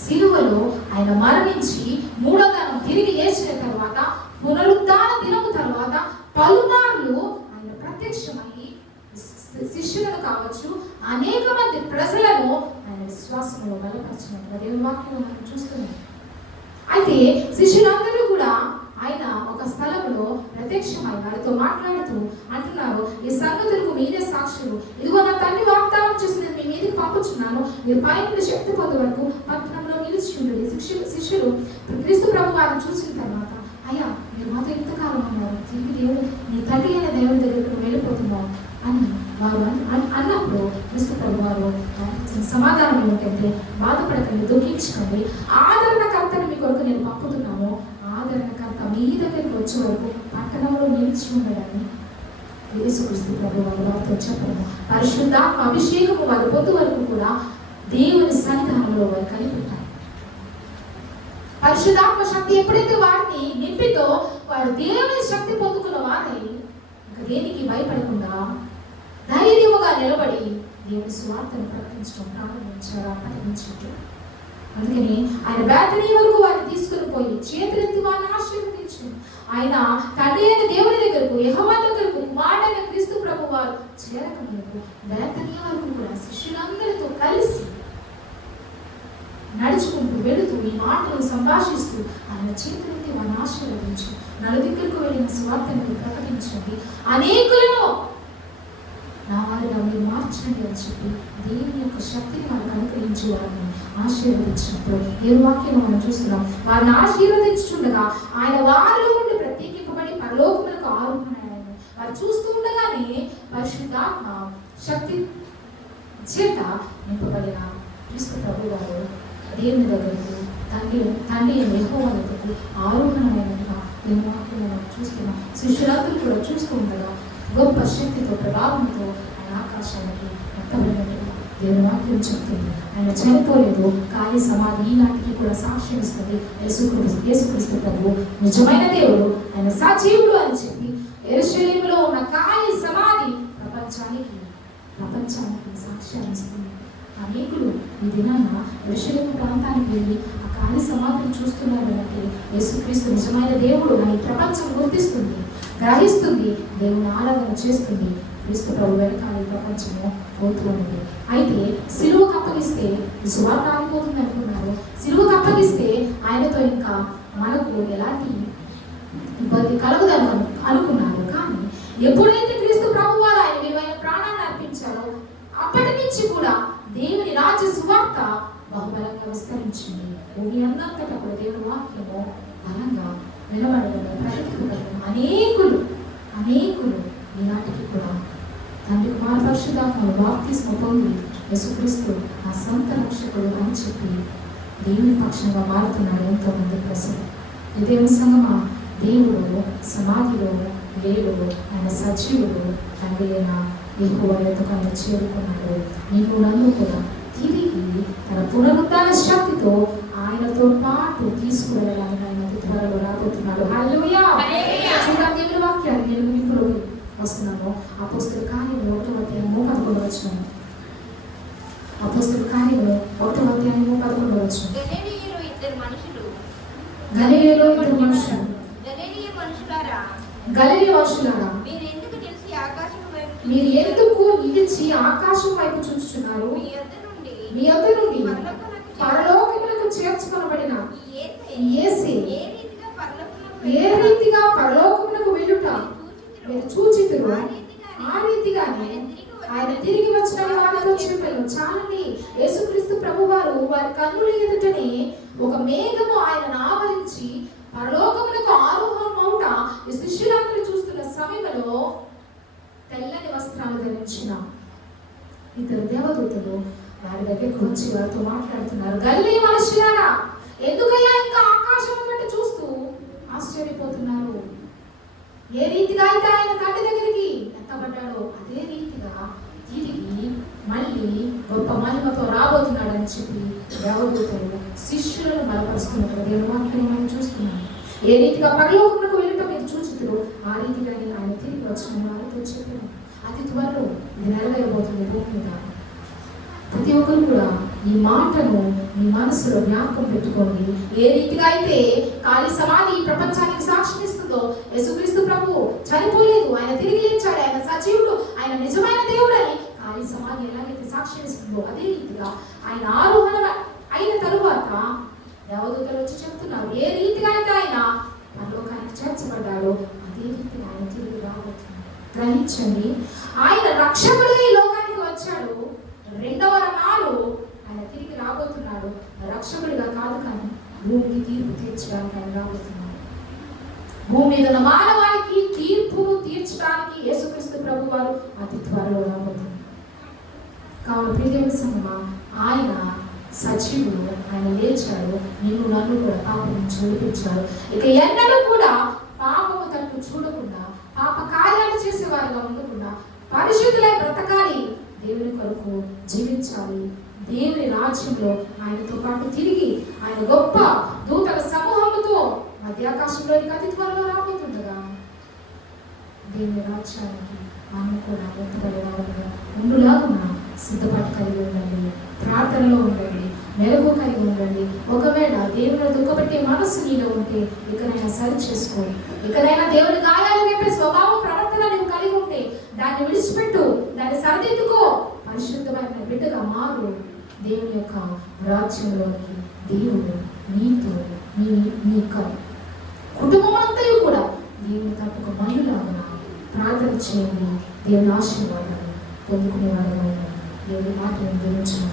సిలువలో ఆయన మరణించి 3వ దినం తిరిగి లేచిన తర్వాత పునరుద్ధాన దినము తర్వాత పలుమార్లు ఆయన ప్రత్యక్షమయ్యి శిష్యులను కావచ్చు, అనేక మంది ప్రజలను ఆయన విశ్వాసంలో బలపరిచినట్టుగా దేవుని వాక్యం మనం చూస్తున్నాం. అయితే శిష్యులందరూ కూడా ఆయన ఒక స్థలంలో ప్రత్యక్షమై వారితో మాట్లాడుతూ అంటున్నారు, ఈ సంగతులకు మీరే సాక్షులు. ఇదిగో నా తండ్రి వాగ్దానం చేసినది మీ మీదకి పంపుచున్నాను. మీరు పైన శక్తి పొందే వరకు పట్టణంలో నిలిచి ఉండేది. శిష్యులు క్రీస్తు ప్రభు వారిని చూసిన తర్వాత, అయ్యా మీరు మాతో ఎంతకాలం ఉన్నారు, తిరిగి దేవుడు నీ తండ్రి అయిన దేవుడి దగ్గరకు వెళ్ళిపోతున్నావు అని వారు అన్నప్పుడు క్రీస్తు ప్రభు వారు సమాధానం ఏంటంటే, బాధపడకండి, దుఃఖించకండి, ఆదరణకర్తని మీ కొరకు నేను పంపుతున్నాను. ఆదరణకర్త మీ దగ్గరికి వచ్చే వరకు పట్టణంలో నిలిచి ఉండడాన్ని యేసుక్రీస్తు ప్రభు వారు వారితో చెప్పడం. పరిశుద్ధాత్మ అభిషేకము వారి పొద్దు వరకు కూడా దేవుని సన్నిధానంలో వారు కలిపెట్టారు. పరిశుద్ధాత్మ శక్తి ఎప్పుడైతే వారిని నింపిందో వారు దేవుని శక్తి పొందుకున్న వారై ఇంకా దేనికి భయపడకుండా ధైర్యముగా నిలబడి దేవుని స్వార్థను ప్రకటించడం ప్రకటించారు. అందుకని ఆయన బేతనీ వరకు వారిని తీసుకుని పోయి చేతులెత్తి వారిని ఆశీర్వదించారు. ఆయన తండ్రి అయిన దేవుని దగ్గరకు, యెహోవా దగ్గరకు, కుమారుడైన క్రీస్తు ప్రభు వారు చేరకముందు బేతనీ వరకు కూడా శిష్యులందరితో కలిసి నడుచుకుంటూ వెళుతూ ఈ మాటలు సంభాషిస్తూ ఆయన చేతులెత్తి వారిని ఆశీర్వదించి నలుదిక్కులకు వెళ్ళిన స్వార్థను ప్రకటించండి, అనేకులను నా వారిగా మీరు మార్చండి అని చెప్పి దేవుని యొక్క శక్తిని వారికి అనుగ్రహించి వారిని ఆశీర్వదించినప్పుడు ఏ వాక్యం మనం చూస్తున్నాం. వారిని ఆశీర్వదించుండగా ఆయన వారిలో నుండి ప్రత్యేకింపబడి పరలోకములకు ఆరోహణాయని వారు చూస్తూ ఉండగానే పరిశుద్ధాత్మ శక్తి చేత నింపబడిన క్రీస్తు ప్రభు వారు దేవుని దగ్గరకు తండ్రి యెహోవా దగ్గరకు ఆరోహణమైనట్టుగా ఏ వాక్యం మనం చూస్తున్నాం. శిష్యులందరూ కూడా చూస్తూ ఉండగా గొప్ప శక్తితో ప్రభావంతో ఆయన ఆకాశానికి ఎత్తబడినట్టుగా దేవుని వాక్యం చెప్తుంది. ఆయన చనిపోలేదు, ఖాళీ సమాధి ఈనాటికి కూడా సాక్ష్యం ఇస్తుంది. యేసుక్రీస్తు ప్రభు నిజమైన దేవుడు, ఆయన సజీవుడు అని చెప్పి యెరూషలేములో ఉన్న ఖాళీ సమాధి ప్రపంచానికి సాక్ష్యాన్ని ఇస్తుంది. అనేకులు ఈ దినాన యెరూషలేము ప్రాంతానికి వెళ్ళి ఆ ఖాళీ సమాధిని చూస్తున్నారు అంటే యేసుక్రీస్తు నిజమైన దేవుడు అని ప్రపంచం గుర్తిస్తుంది, గ్రహిస్తుంది, దేవుని ఆరాధన చేస్తుంది. క్రీస్తు ప్రభు వెనకాల ప్రపంచము పోతూ ఉంది. అయితే సిలువకు అప్పగిస్తే సువార్త ఆగిపోతుంది అనుకున్నారు. సిలువకు అప్పగిస్తే ఆయనతో ఇంకా మనకు ఎలాంటి ఇబ్బంది కలగదని అనుకున్నారు. కానీ ఎప్పుడైతే క్రీస్తు ప్రభు వారు ఆయన విలువైన ప్రాణాన్ని అర్పించారో అప్పటి నుంచి కూడా దేవుని రాజ్య సువార్త బహుబలంగా విస్తరించింది. భూమి అందంతటా కూడా దేవుని వాక్యము బలంగా నిలబడడం ప్రకటించబడడం అనేకులు ఈనాటికి కూడా తండ్రి కుమార పరిశుద్ధాత్మను బాప్తిస్మ పొంది యేసుక్రీస్తు ఆ సొంత రక్షకుడు అని చెప్పి దేవుని పక్షంగా మారుతున్నాడు ఎంతో మంది ప్రజలు. ఈ దేవుని సంగమా, దేవుడు సమాధిలో లేడు, ఆయన సజీవుడు, తండ్రి అయిన యెహోవా యొద్దకు ఆయన చేరుకున్నాడు. నీకు నన్ను కూడా తిరిగి తన పునరుద్ధాన శక్తితో ఆయనతో పాటు తీసుకువెళ్ళడానికి ఆయన అతి త్వరలో రాబోతున్నాడు. హల్లెలూయా. చూడండి దేవుని వాక్యాన్ని నేను ఇప్పుడు వస్తున్నాను. అపోస్తలుల కార్యములు 1వ అధ్యాయము 11వ వచనం. అపోస్తలుల కార్యములు 1వ అధ్యాయము 11వ వచనం. గలిలయలో ఇద్దరు మనుషులు గలిలయ మనుషులారా, మీరు ఎందుకు నిలిచి ఆకాశం వైపు చూస్తున్నారు? మీ యొద్ద నుండి పరలోకములకు చేర్చుకొనబడిన యేసే ఏ రీతిగా పరలోకములకు వెళ్ళుట మీరు చూచితురు, ఆ రీతిగానే ఆయన తిరిగి వచ్చిన వారితో చెప్పారు. చాలండి, యేసుక్రీస్తు ప్రభు వారు వారి కన్నుల ఎదుటనే ఒక మేఘము ఆయనను ఆవరించి పరలోకములకు ఆరోహణమౌట ఈ శిష్యులందరూ చూస్తున్న సమయంలో తెల్లని వస్త్రాలు ధరించిన ఇద్దరు దేవదూతలు వారి దగ్గరకు వచ్చి వారితో మాట్లాడుతున్నారు. గలిలయ మనుష్యులారా, ఎందుకయ్యా ఇంకా ఆకాశం బట్టి చూస్తూ ఆశ్చర్యపోతున్నారు? ఏ రీతిగా అయితే ఆయన తండ్రి దగ్గరికి ఎత్తబడ్డాడో అదే రీతిగా తిరిగి మళ్ళీ గొప్ప మహిమతో రాబోతున్నాడని చెప్పి దేవదూతలు శిష్యులను బలపరుస్తున్నట్టు దేవుని వాక్యం మనం చూస్తున్నాం. ఏ రీతిగా పరలోకమునకు వెళ్ళటం మీరు చూచుతురు, ఆ రీతిగానే ఆయన తిరిగి వచ్చిన వారితో చెప్పారు. అతి త్వరలో ఇది నెరవేరబోతుంది భూమి మీద. ప్రతి ఒక్కరు కూడా ఈ మాటను మీ మనసులో జ్ఞాపకం పెట్టుకోండి. ఏ రీతిగా అయితే ఖాళీ సమాధి ప్రపంచానికి సాక్ష్యం ఇస్తుందో, యేసుక్రీస్తు ప్రభు చనిపోలేదు, ఆయన తిరిగి లేచాడు, ఆయన సజీవుడు, ఆయన నిజమైన దేవుడు అని ఖాళీ సమాధి ఎలాగైతే సాక్ష్యం ఇస్తుందో అదే రీతిగా ఆయన ఆరోహణ అయిన తరువాత దేవదూతలు వచ్చి చెప్తున్నారు. ఏ రీతిగా అయితే ఆయన పరలోకానికి చేర్చబడ్డాడో అదే రీతి ఆయన తిరిగి రాబోతున్నాడు. గ్రహించండి, ఆయన రక్షకుడు ఈ లోకానికి వచ్చాడు. రెండవ నాడు ఆయన తిరిగి రాబోతున్నాడు. రక్షకుడిగా కాదు, కానీ భూమికి తీర్పు తీర్చడానికి ఆయన రాబోతున్నాడు. భూమి మీద ఉన్న మానవానికి తీర్పును తీర్చడానికి యేసుక్రీస్తు ప్రభు వారు అతి త్వరలో రాబోతున్నారు. కావున ప్రియదేవుని సంగమా, ఆయన సజీవుడు, ఆయన లేచాడు. నిన్ను నన్ను కూడా పాపం నుంచి విడిపించాడు. ఇక ఎన్నడూ కూడా పాపము తట్టు చూడకుండా, పాప కార్యాలు చేసేవారుగా ఉండకుండా పరిశుద్ధులై బ్రతకాలి, దేవుని కొరకు జీవించాలి. దేవుని రాజ్యంలో ఆయనతో పాటు తిరిగి ఆయన గొప్ప దూతల సమూహముతో మధ్యాకాశంలోనికి అతి త్వరలో రాబోతుండగా దేవుని రాజ్యానికి మనం కూడా ఎత్తుబడి రావాలిగా ఉండులాగున సిద్ధపాటు కలిగి ఉండండి. ప్రార్థనలో ఉండండి, మెరుగు కలిగి ఉండండి. ఒకవేళ దేవుని దుఃఖపెట్టే మనసు నీలో ఉంటే ఇకనైనా సరి చేసుకో. ఇకనైనా దేవుని గాయాలు రేపే స్వభావం ప్రవర్తన నువ్వు కలిగి ఉంటే దాన్ని విడిచిపెట్టు, దాన్ని సరిదిద్దుకో, పరిశుద్ధమైన బిడ్డగా మారు. దేవుని యొక్క రాజ్యంలోనికి దేవుడు నీతో నీ కుటుంబం అంతా కూడా దేవుని తప్పక మహిళలాగా ప్రార్థన చేయండి. దేవుని ఆశీర్వాదాలు పొందుకునే వారు దేవుని మాటలను గురించిన